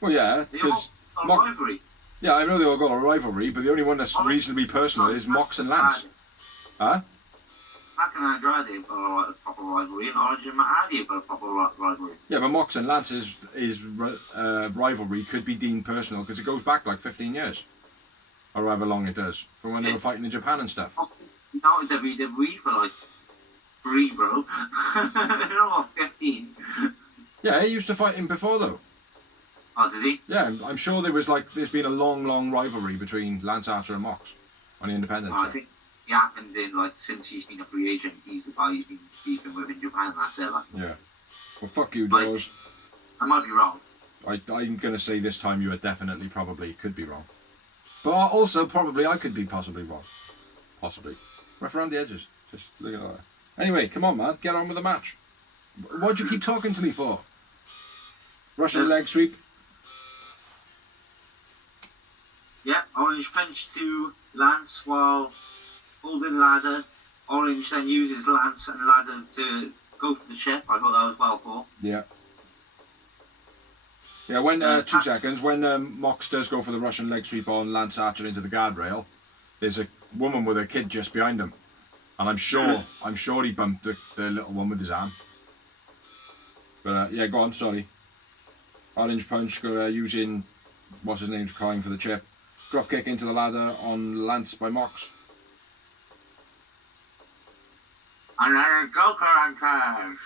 Well, yeah, They all because got a rivalry. yeah, I know they all got a rivalry, but the only one that's reasonably personal is Mox and Lance. Huh? Back in Andrade, they've got a proper rivalry, and Orange and Matt Hardy have got a proper rivalry. Yeah, but Mox and Lance's rivalry could be deemed personal because it goes back like 15 years. Or however long it does. From when they were fighting in Japan and stuff. Not in WWE for like 3, bro. Not 15. Yeah, he used to fight him before though. Oh, did he? Yeah, I'm sure there's been a long rivalry between Lance Archer and Mox on the independent I side. think it happened in like since he's been a free agent. He's the guy he's been beefing with in Japan. That's it. Like. Yeah. Well, fuck you, Dawes. I might be wrong. I'm gonna say this time you are definitely probably could be wrong. But also probably I could be possibly wrong. Possibly. Rough around the edges. Just look at that. Anyway, come on man, get on with the match. Why'd you keep talking to me for? Russian leg sweep. Yeah, Orange punch to Lance while holding ladder. Orange then uses Lance and ladder to go for the chip. I thought that was well for. Yeah. Yeah, when 2 seconds, when Mox does go for the Russian leg sweep on Lance Archer into the guardrail, there's a woman with a kid just behind him. And I'm sure he bumped the little one with his arm. But yeah, go on, sorry. Orange punch using, what's his name, to climb for the chip. Drop kick into the ladder on Lance by Mox. Another Joker montage.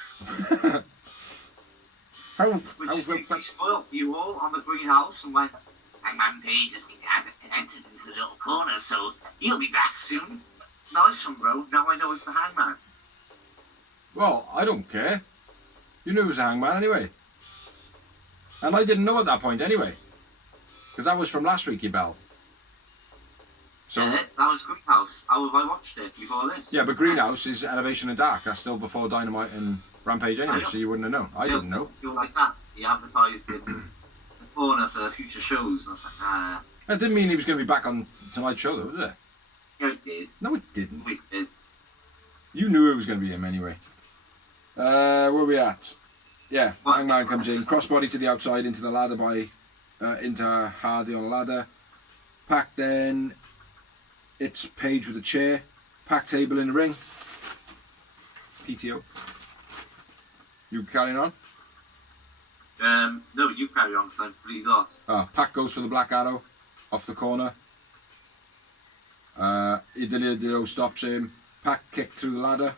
Which is basically spoiled you all on the greenhouse and went, Hangman Page has been entered into the little corner, so he'll be back soon. Nice one, bro. Now I know it's the Hangman. Well, I don't care. You knew it was a Hangman anyway. And I didn't know at that point anyway. Because that was from last week, you bell. So, that was Greenhouse. I watched it before this. Yeah, but Greenhouse is Elevation and Dark. That's still before Dynamite and Rampage anyway, so you wouldn't have known. I didn't know. You were like that. He advertised in the corner for future shows. And I was like, nah. That didn't mean he was going to be back on tonight's show, though, did it? Yeah, it did. No, it didn't. It did. You knew it was going to be him anyway. Where are we at? Yeah, Hangman comes in. Crossbody to the outside into the ladder by... into Hardy on the ladder. Pac then... It's Page with a chair. Pac table in the ring. PTO. You carrying on? No, you carry on because I'm pretty lost. Pac goes for the Black Arrow off the corner. Idilio stops him. Pac kicked through the ladder.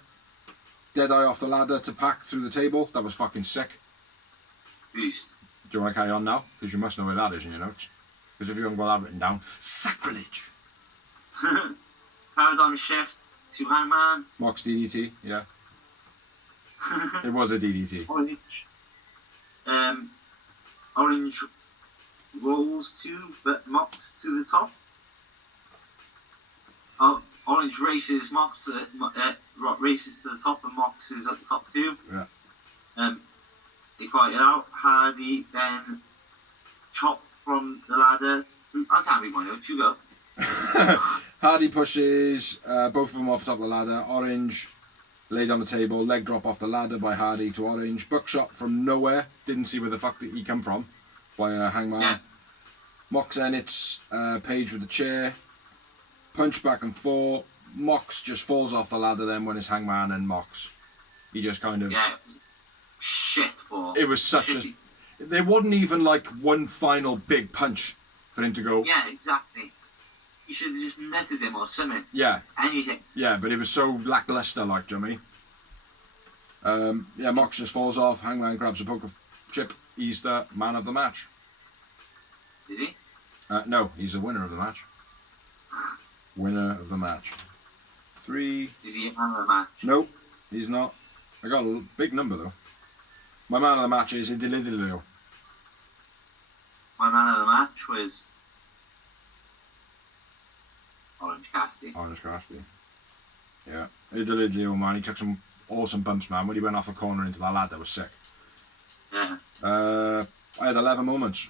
Deadeye off the ladder to Pac through the table. That was fucking sick. Beast. Do you want to carry on now? Because you must know where that is in your notes. Because if you haven't got that written down, sacrilege. Paradigm shift to Hangman. Mox DDT, yeah. It was a DDT. Orange rolls but Mox to the top. Orange races Mox races to the top, and Mox is at the top too. Yeah. They fight it out. Hardy then chop from the ladder. I can't read my notes. You go. Hardy pushes both of them off the top of the ladder. Orange laid on the table, leg drop off the ladder by Hardy to Orange. Buckshot from nowhere. Didn't see where the fuck did he come from by Hangman. Yeah. Mox then hits Page with the chair. Punch back and forth. Mox just falls off the ladder then when it's Hangman and Mox. He just kind of... Yeah. Shit for... It was such a... There wasn't even like one final big punch for him to go... Yeah, exactly. You should have just netted him or something. Yeah. Anything. Yeah, but it was so lackluster, like, do you know what I mean? Yeah, Mox just falls off. Hangman grabs a poker chip. He's the man of the match. Is he? No, he's the winner of the match. Winner of the match. 3. Is he a man of the match? Nope, he's not. I got a big number, though. My man of the match is Idilio. My man of the match was... Orange Cassidy. Orange Cassidy. Yeah. Idilio, man, he took some awesome bumps, man. When he went off the corner into that ladder, was sick. Yeah. I had 11 moments.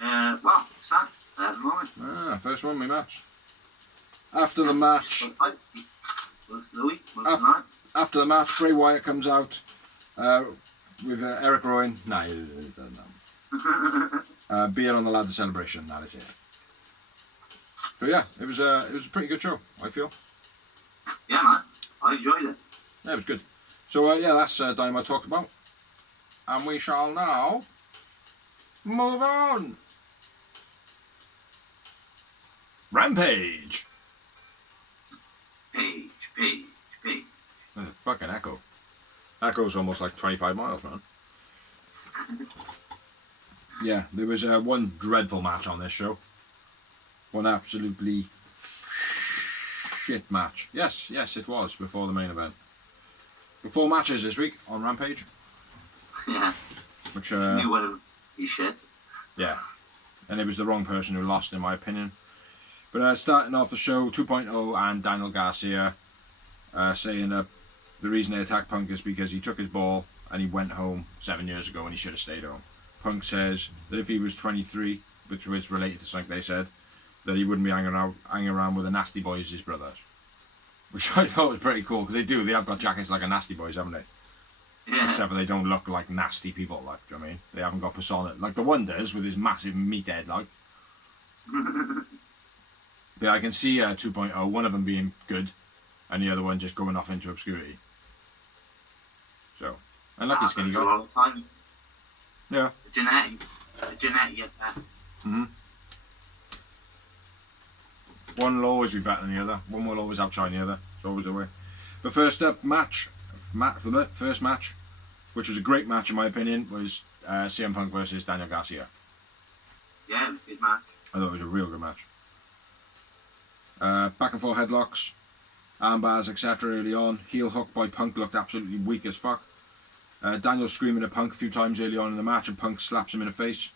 Well, sad. 11 moments. First one, my match. After the match... Most of the week, most of the night. After the match, Bray Wyatt comes out with Eric Rowan. Nah, he doesn't know. Beer on the ladder celebration. That is it. But yeah, it was a pretty good show, I feel. Yeah, man. I enjoyed it. Yeah, it was good. So, yeah, that's Dynamite talked about. And we shall now move on. Rampage. Page. There's a fucking echo. Echo's almost like 25 miles, man. Yeah, there was one dreadful match on this show. One absolutely shit match. Yes, it was before the main event. 4 matches this week on Rampage. Yeah. Which, Knew what it be shit. yeah. And it was the wrong person who lost, in my opinion. But starting off the show, 2.0 and Daniel Garcia saying the reason they attacked Punk is because he took his ball and he went home 7 years ago and he should have stayed home. Punk says that if he was 23, which was related to something they said, that he wouldn't be hanging around with the Nasty Boys, his brothers. Which I thought was pretty cool, because they have got jackets like a Nasty Boys, haven't they? Yeah. Except for they don't look like nasty people, like, do you know what I mean? They haven't got persona. Like the one does, with his massive meat head, like. But I can see 2.0, one of them being good, and the other one just going off into obscurity. So, and lucky skinny That's guy. a lot of time. Yeah. The genetic get there. Mm-hmm. One will always be better than the other. One will always outshine the other. It's always the way. But first up, first match, which was a great match in my opinion, was CM Punk versus Daniel Garcia. Yeah, it was a good match. I thought it was a real good match. Back and forth headlocks, armbars, etc. early on. Heel hook by Punk looked absolutely weak as fuck. Daniel screaming at Punk a few times early on in the match, and Punk slaps him in the face.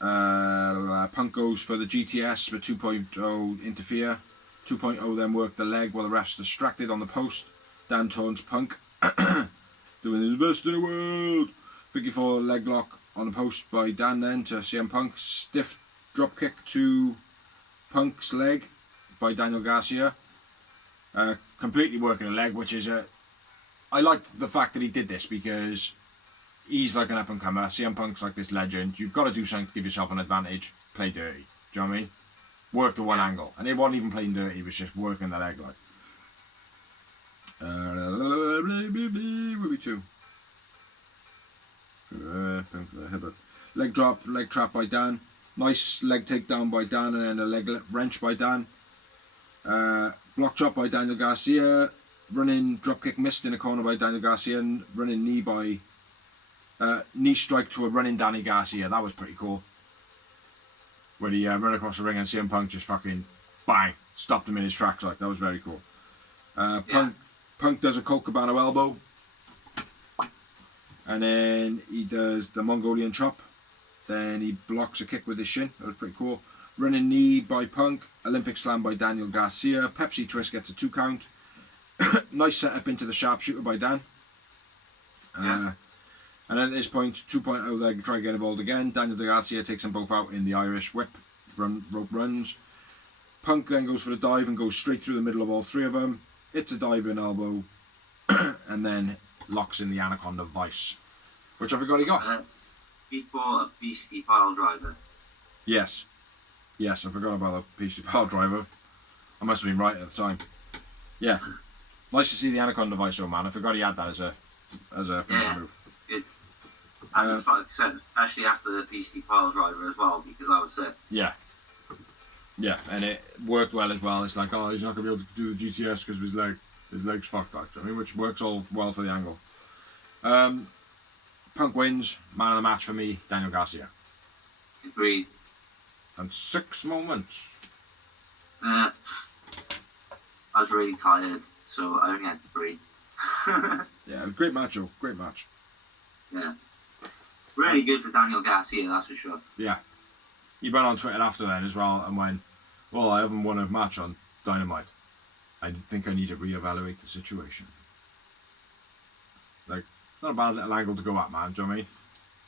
Punk goes for the GTS, but 2.0 interfere. 2.0 then worked the leg while the ref's distracted on the post. Dan taunts Punk, doing the best in the world. 54 leg lock on the post by Dan then to CM Punk. Stiff drop kick to Punk's leg by Daniel Garcia. Completely working the leg, which is I liked the fact that he did this because he's like an up and comer. CM Punk's like this legend. You've got to do something to give yourself an advantage. Play dirty. Do you know what I mean? Work the one angle. And it wasn't even playing dirty, it was just working the leg like. Where we to? Leg drop, leg trap by Dan. Nice leg takedown by Dan, and then a leg wrench by Dan. Block drop by Daniel Garcia. Running dropkick missed in the corner by Daniel Garcia, and running knee by knee strike to a running Danny Garcia. That was pretty cool. When he ran across the ring and CM Punk just fucking bang stopped him in his tracks. Like that was very cool. Punk does a Colt Cabana elbow, and then he does the Mongolian chop. Then he blocks a kick with his shin. That was pretty cool. Running knee by Punk. Olympic slam by Daniel Garcia. Pepsi twist gets a 2 count. Nice setup into the sharpshooter by Dan. And at this point, 2.0 they try to get involved again. Daniel Garcia takes them both out in the Irish whip. Rope runs. Punk then goes for the dive and goes straight through the middle of all 3 of them. Hits a diving elbow. And then locks in the Anaconda Vice. Which I forgot he got. Before a beastie pile driver. Yes, I forgot about the PC Power Driver. I must have been right at the time. Yeah, nice to see the Anaconda Vice, oh man. I forgot he had that as a finishing move. Good. And like I said, especially after the beastie pile driver as well, because I was sick. Yeah, and it worked well as well. It's like, oh, he's not gonna be able to do the GTS because his leg's fucked up. I mean, which works all well for the angle. Punk wins, man of the match for me, Daniel Garcia. Agreed. And 6 moments. I was really tired, so I only had to breathe. Yeah, great match, Joe. Great match. Yeah. Really good for Daniel Garcia, that's for sure. Yeah. He went on Twitter after then as well and went, well, I haven't won a match on Dynamite. I think I need to reevaluate the situation. Like, it's not a bad little angle to go at, man. Do you know what I mean?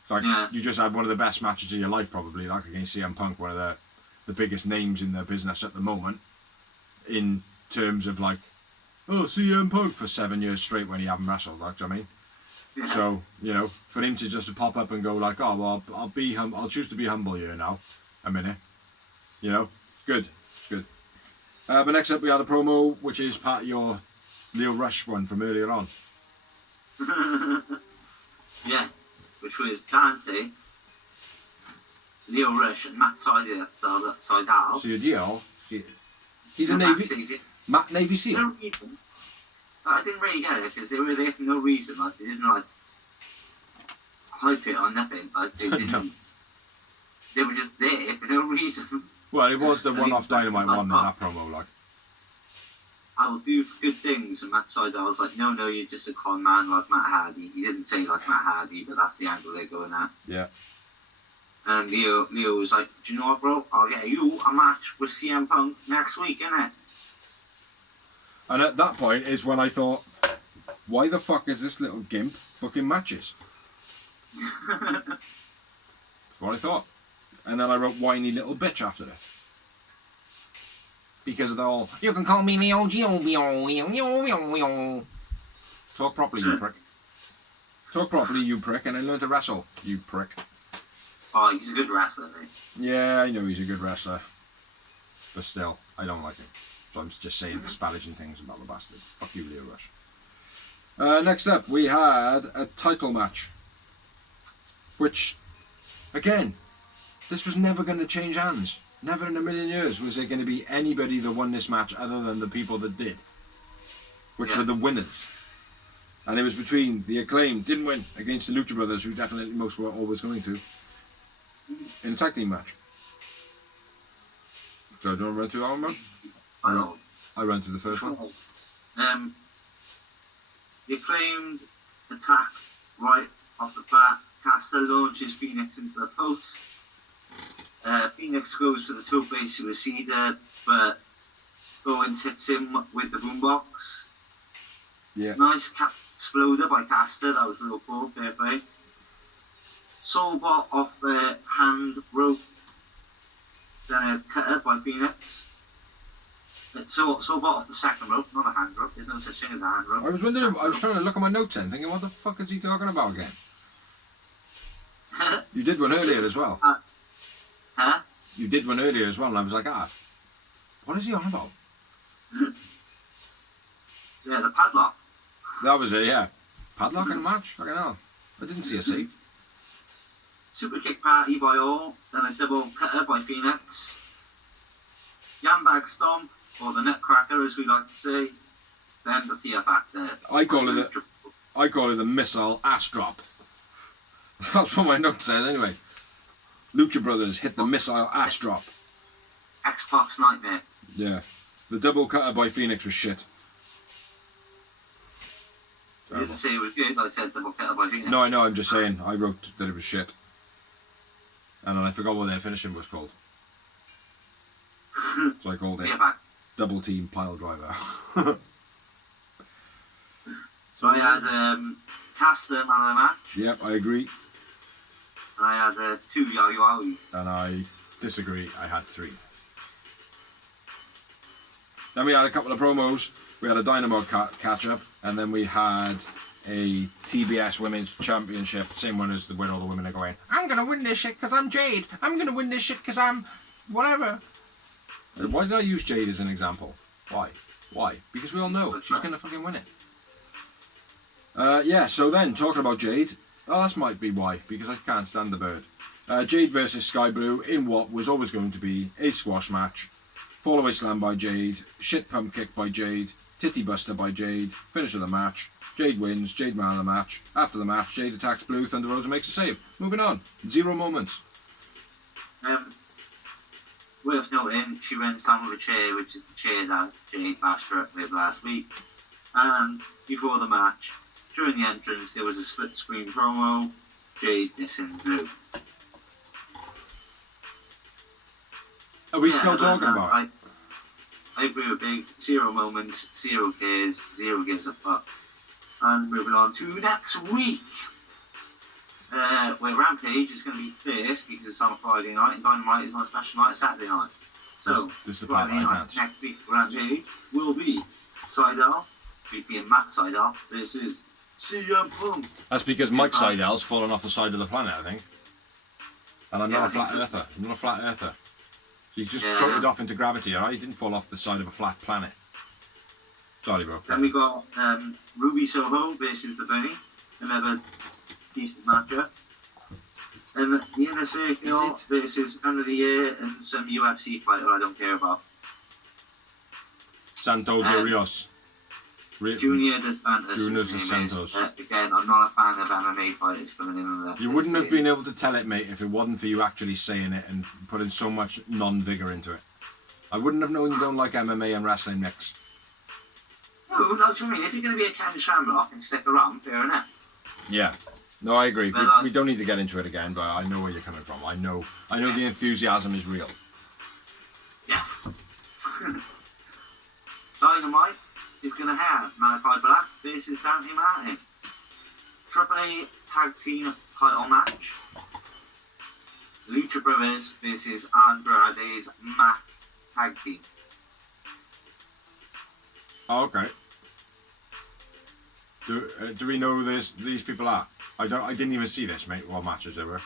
It's like, you just had one of the best matches of your life, probably, like against CM Punk, one of the biggest names in the business at the moment, in terms of like, oh, CM Punk for 7 years straight when he haven't wrestled, like, do you know what I mean? Yeah. So, you know, for him to just pop up and go like, oh, well, I'll choose to be humble here now, a minute. You know, good. But next up we had a promo which is part of your Leo Rush one from earlier on. Yeah, which was Dante, Leo Rush, and Matt Seidel. So he's a Navy. Matt Navy SEAL. No reason. I didn't really get it because they were there for no reason. Like they didn't like hype it or nothing. Like they didn't. No. They were just there for no reason. Well, it was the one-off Dynamite one in that promo, like. I will do good things, and Matt Seidel was like, no, you're just a con man like Matt Hardy. He didn't say like Matt Hardy, but that's the angle they're going at. Yeah. And Leo was like, do you know what, bro? I'll get you a match with CM Punk next week, innit? And at that point is when I thought, why the fuck is this little gimp booking matches? That's what I thought. And then I wrote whiny little bitch after it. Because of the whole, you can call me Leo Gio. Talk properly, you prick. Talk properly, you prick, and then learn to wrestle, you prick. Oh, he's a good wrestler, mate. Yeah, I know he's a good wrestler. But still, I don't like him. So I'm just saying disparaging things about the bastard. Fuck you, Leo Rush. Next up, we had a title match. Which, again, this was never going to change hands. Never in a million years was there going to be anybody that won this match other than the people that did. Which were the winners. And it was between the Acclaimed, didn't win, against the Lucha Brothers, who definitely most were always going to, in a tag team match. So do you want to run through that one, man? I ran through the first one. The Acclaimed attack right off the bat. Caster launches Phoenix into the post. Phoenix goes for the tope suicida, but Owens hits him with the boombox. Yeah. Nice cap exploder by Caster, that was real cool, fair play. Soulbot off the hand rope, then a cutter by Phoenix. Soulbot off the second rope, not a hand rope, there's no such thing as a hand rope. I was wondering, I was trying to look at my notes then, thinking, what the fuck is he talking about again? You did one earlier as well. Huh? You did one earlier as well, and I was like, what is he on about? Yeah, the padlock. That was it, yeah. Padlock in a match? Fucking hell. I didn't see a safe. Super kick party by All, then a double cutter by Phoenix. Yambag stomp, or the nutcracker as we like to say. Then the fear factor. I call it the missile ass drop. That's what my note says anyway. Lucha Brothers hit the missile ass drop. Xbox Nightmare. Yeah. The double cutter by Phoenix was shit. You didn't say it was good, I said double cutter by Phoenix. No, I know, I'm just saying. I wrote that it was shit. And then I forgot what their finishing was called. So I called it Double Team Pile Driver. So I had Caster man of the match. Yep, I agree. And I had 2 Yowies. And I disagree, I had 3. Then we had a couple of promos. We had a Dynamo catch-up, and then we had a TBS Women's Championship, same one as where all the women are going, I'm going to win this shit because I'm Jade. I'm going to win this shit because I'm whatever. Why did I use Jade as an example? Why? Because we all know she's going to fucking win it. Yeah, so then, talking about Jade, that might be why, because I can't stand the bird. Jade versus Sky Blue in what was always going to be a squash match. Fall away slam by Jade, shit pump kick by Jade, titty buster by Jade, finish of the match. Jade wins, Jade man of the match. After the match, Jade attacks Blue, Thunder Rosa makes a save. Moving on, 0 moments. Worth noting, she runs down with a chair, which is the chair that Jade bashed her up with last week. And before the match, during the entrance, there was a split screen promo, Jade dissing Blue. Are we still talking about it? I agree with Biggs. 0 moments, 0 cares, 0 gives a fuck. And moving on to next week, where Rampage is going to be first because it's on a Friday night and Dynamite is on a special night Saturday night. So, this is the Friday part I night dance. next week, Rampage will be Seidel, being Matt Seidel versus CM Punk. That's because Mike Seidel's fallen off the side of the planet, I think. And I'm not a flat earther. I'm not a flat earther. He just floated off into gravity, alright? He didn't fall off the side of a flat planet. Sorry, bro. Then we got Ruby Soho versus the Bunny. Another decent matchup. And the Inner Circle versus Under the Air and some UFC fighter I don't care about. Santos de Rios. Junior dos Santos. Junior dos Santos. Again, I'm not a fan of MMA fighters coming in on this. You wouldn't have been able to tell it, mate, if it wasn't for you actually saying it and putting so much non-vigour into it. I wouldn't have known you don't like MMA and wrestling mix. No, that's what I mean. If you're going to be a Ken Shamrock and stick around, fair enough. Yeah. No, I agree. We don't need to get into it again, but I know where you're coming from. I know the enthusiasm is real. Yeah. Dynamite is going to have Malachi Black versus Dante Martin. Triple A Tag Team title match. Lucha Brothers versus Andrade's Masked Tag Team. Oh, okay. Do we know who these people are? I didn't even see this, mate. What matches there were?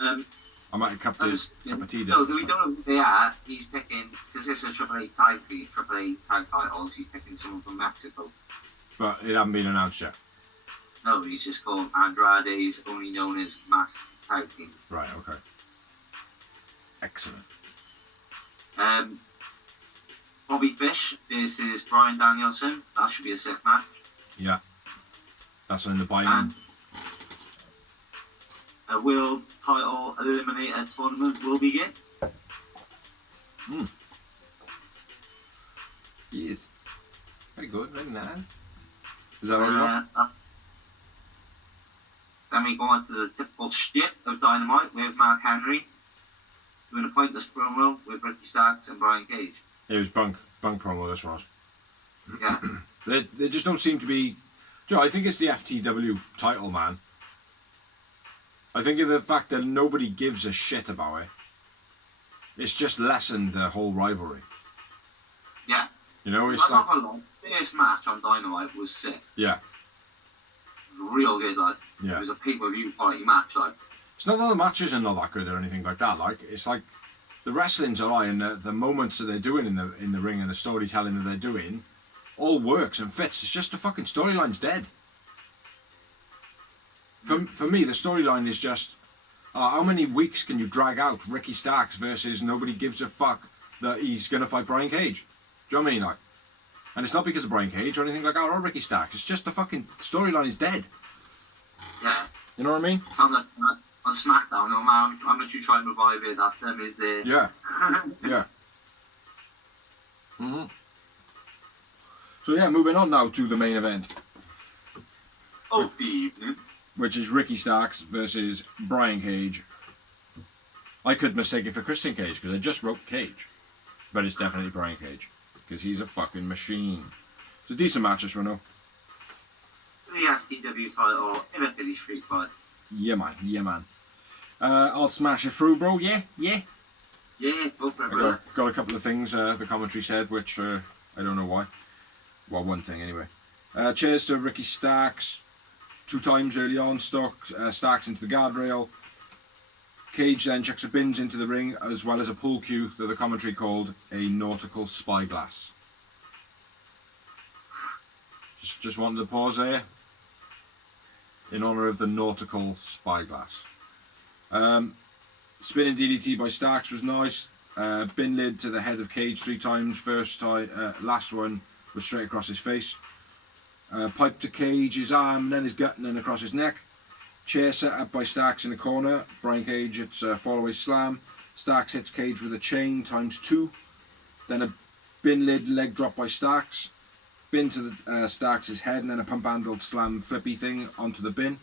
I might have cup of tea. No, we don't know who they are. He's picking, because this is a Triple A tag titles, he's picking someone from Mexico. But it hasn't been announced yet. No, he's just called Andrade's, only known as Masked Tag Team. Right, okay. Excellent. Bobby Fish versus Bryan Danielson. That should be a sick match. Yeah. That's in the buy-in. A world title eliminator tournament will begin. Yes. Very good, very nice. Is that all you want? Then we go on to the typical shit of Dynamite with Mark Henry doing a pointless promo with Ricky Starks and Brian Cage. It was bunk promo, this was. Yeah. They just don't seem to be... Do you know, I think it's the FTW title, man. I think of the fact that nobody gives a shit about it. It's just lessened the whole rivalry. Yeah. You know, it's like... First match on Dynamite was sick. Yeah. Real good, like. Yeah. It was a pay-per-view quality match, like. It's not that the matches are not that good or anything like that. Like, it's like the wrestling's alright, and the moments that they're doing in the ring and the storytelling that they're doing all works and fits. It's just the fucking storyline's dead. For me, the storyline is just how many weeks can you drag out Ricky Starks versus nobody gives a fuck that he's gonna fight Brian Cage? Do you know what I mean? Like, and it's not because of Brian Cage or anything like that or Ricky Starks. It's just the fucking storyline is dead. Yeah. You know what I mean? It's on SmackDown, no matter how much you try and revive it, that them is there. Yeah. Yeah. So yeah, moving on now to the main event. Of the evening. Which is Ricky Starks versus Brian Cage. I could mistake it for Christian Cage because I just wrote Cage. But it's definitely Brian Cage. Because he's a fucking machine. It's a decent match, this Renault. The FTW title in a Philly street fight. Yeah, man. Yeah, man. I'll smash it through, bro. Yeah. Yeah, go for it, bro. Got a couple of things the commentary said, which I don't know why. Well, one thing anyway. Cheers to Ricky Starks. 2 times early on, Starks into the guardrail. Cage then chucks a bins into the ring, as well as a pool cue that the commentary called a nautical spyglass. Just wanted to pause there in honour of the nautical spyglass. Spinning DDT by Starks was nice. Bin lid to the head of Cage 3 times. Last one was straight across his face. Pipe to Cage, his arm, and then his gut, and then across his neck. Chair set up by Starks in the corner. Brian Cage hits a fallaway slam. Starks hits Cage with a chain ×2. Then a bin lid leg drop by Starks. Bin to the, Starks' head, and then a pump handled slam flippy thing onto the bin.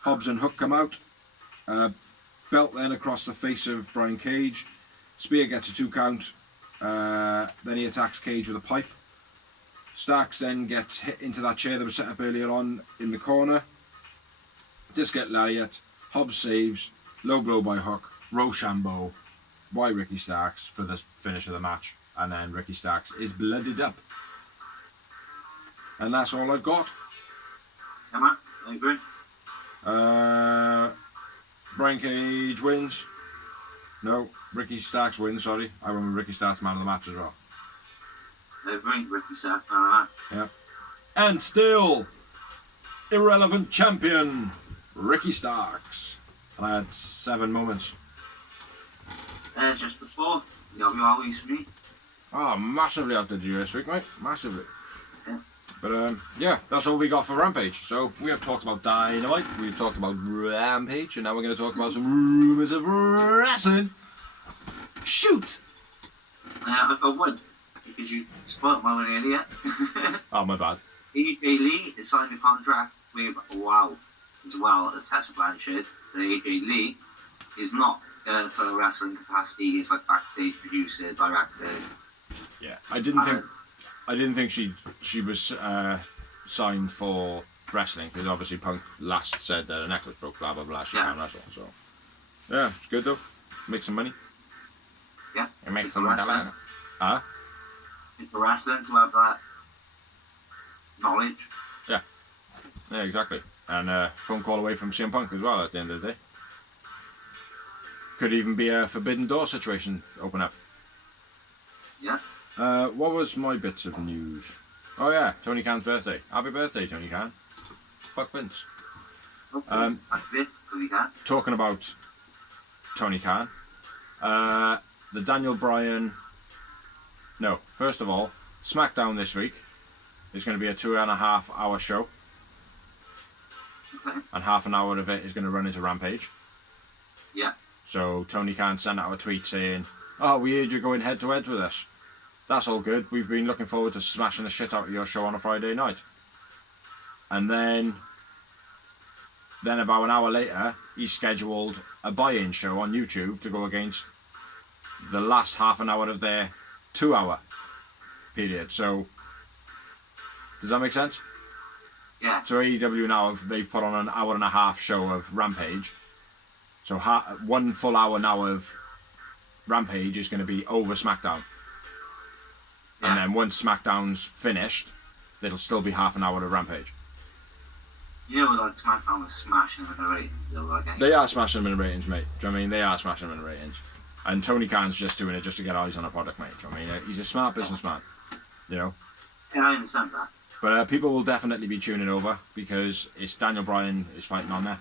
Hobbs and Hook come out. Belt then across the face of Brian Cage. Spear gets a 2 count. Then he attacks Cage with a pipe. Starks then gets hit into that chair that was set up earlier on in the corner. Discount lariat. Hobbs saves. Low blow by Hook. Rochambeau by Ricky Starks for the finish of the match. And then Ricky Starks is blooded up. And that's all I've got. Yeah, man. I agree. Brian Cage wins. No, Ricky Starks wins, sorry. I went with Ricky Starks man of the match as well. They bring Ricky Starks man of the match. Yep. And still, irrelevant champion, Ricky Starks. And I had 7 moments. Just the 4. You got me always for me. Oh, massively outdid you this week, mate. Massively. Yeah. But, yeah, that's all we got for Rampage. So, we have talked about Dynamite, we've talked about Rampage, and now we're going to talk about some rumours of wrestling. Shoot! I've got one. Because you spoiled my one earlier. Oh, my bad. AJ Lee has signed a contract with WOW as well as Tessa Blanchard. But AJ Lee is not for a wrestling capacity. He's like backstage producer, director. Yeah, I didn't think she was signed for wrestling because obviously Punk last said that her neck was broke, blah blah blah. She can't wrestle, so yeah, it's good though. Make some money. Yeah, it makes some money. Huh? It's for wrestling to have that knowledge. Yeah, exactly. And phone call away from CM Punk as well at the end of the day. Could even be a forbidden door situation open up. Yeah. What was my bits of news? Oh yeah, Tony Khan's birthday. Happy birthday, Tony Khan. Fuck Vince. Talking about Tony Khan, the Daniel Bryan. No, first of all, SmackDown this week is going to be a 2.5 hour show. Okay. And half an hour of it is going to run into Rampage. Yeah. So Tony Khan sent out a tweet saying, "Oh, we heard you're going head to head with us. That's all good. We've been looking forward to smashing the shit out of your show on a Friday night." And then about an hour later, he scheduled a buy-in show on YouTube to go against the last half an hour of their 2 hour period. So, does that make sense? Yeah. So AEW now, they've put on an hour and a half show of Rampage. So 1 full hour now of Rampage is going to be over SmackDown. Yeah. And then once SmackDown's finished, it'll still be half an hour of Rampage. You know, like SmackDown was smashing them in the ratings, though. Like, they are smashing them in the ratings, mate. Do you know what I mean? They are smashing them in the ratings. And Tony Khan's just doing it just to get eyes on a product, mate. Do you know what I mean? He's a smart businessman, you know? Yeah, I understand that. But people will definitely be tuning over because it's Daniel Bryan is fighting on there.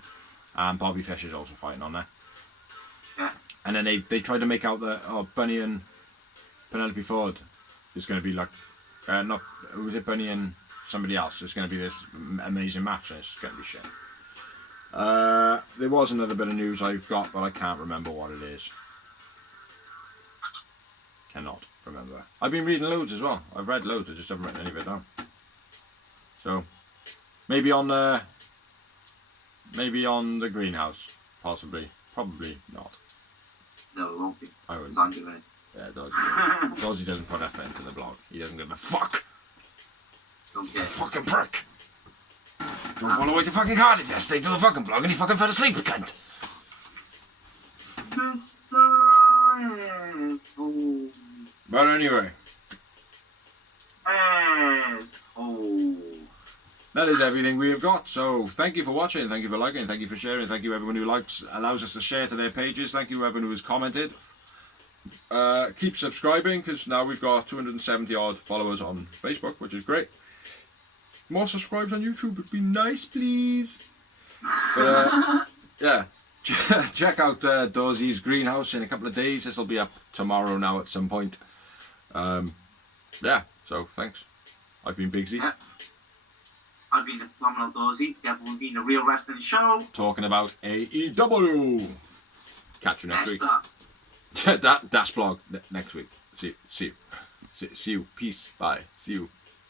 And Bobby Fish is also fighting on there. Yeah. And then they tried to make out that Bunny and Penelope Ford is going to be like, was it Bunny and somebody else? It's going to be this amazing match and it's going to be shit. There was another bit of news I've got, but I can't remember what it is. Cannot remember. I've been reading loads as well. I've read loads, I just haven't written any of it down. So, maybe on the greenhouse, possibly. Probably not. No, it won't be. I wouldn't. I'm doing it. Yeah, Dodgy doesn't put effort into the blog. He doesn't give a fuck. Don't He's a get fucking prick. Drove all the way to fucking Cardiff yesterday to the fucking blog and he fucking fell asleep, cunt. Mr. Asshole. But anyway. Asshole. That is everything we have got. So thank you for watching, thank you for liking, thank you for sharing, thank you everyone who allows us to share to their pages, thank you everyone who has commented. Keep subscribing because now we've got 270 odd followers on Facebook, which is great. More subscribers on YouTube would be nice, please. But yeah, check out Dawsey's greenhouse in a couple of days. This will be up tomorrow now at some point. Yeah, so thanks. I've been Big Z. Yeah. I've been the Phenomenal Dorsey. Together we've been a Real Wrestling Show. Talking about AEW. Catch you next week. That's blog next week. See you. Peace. Bye. See you.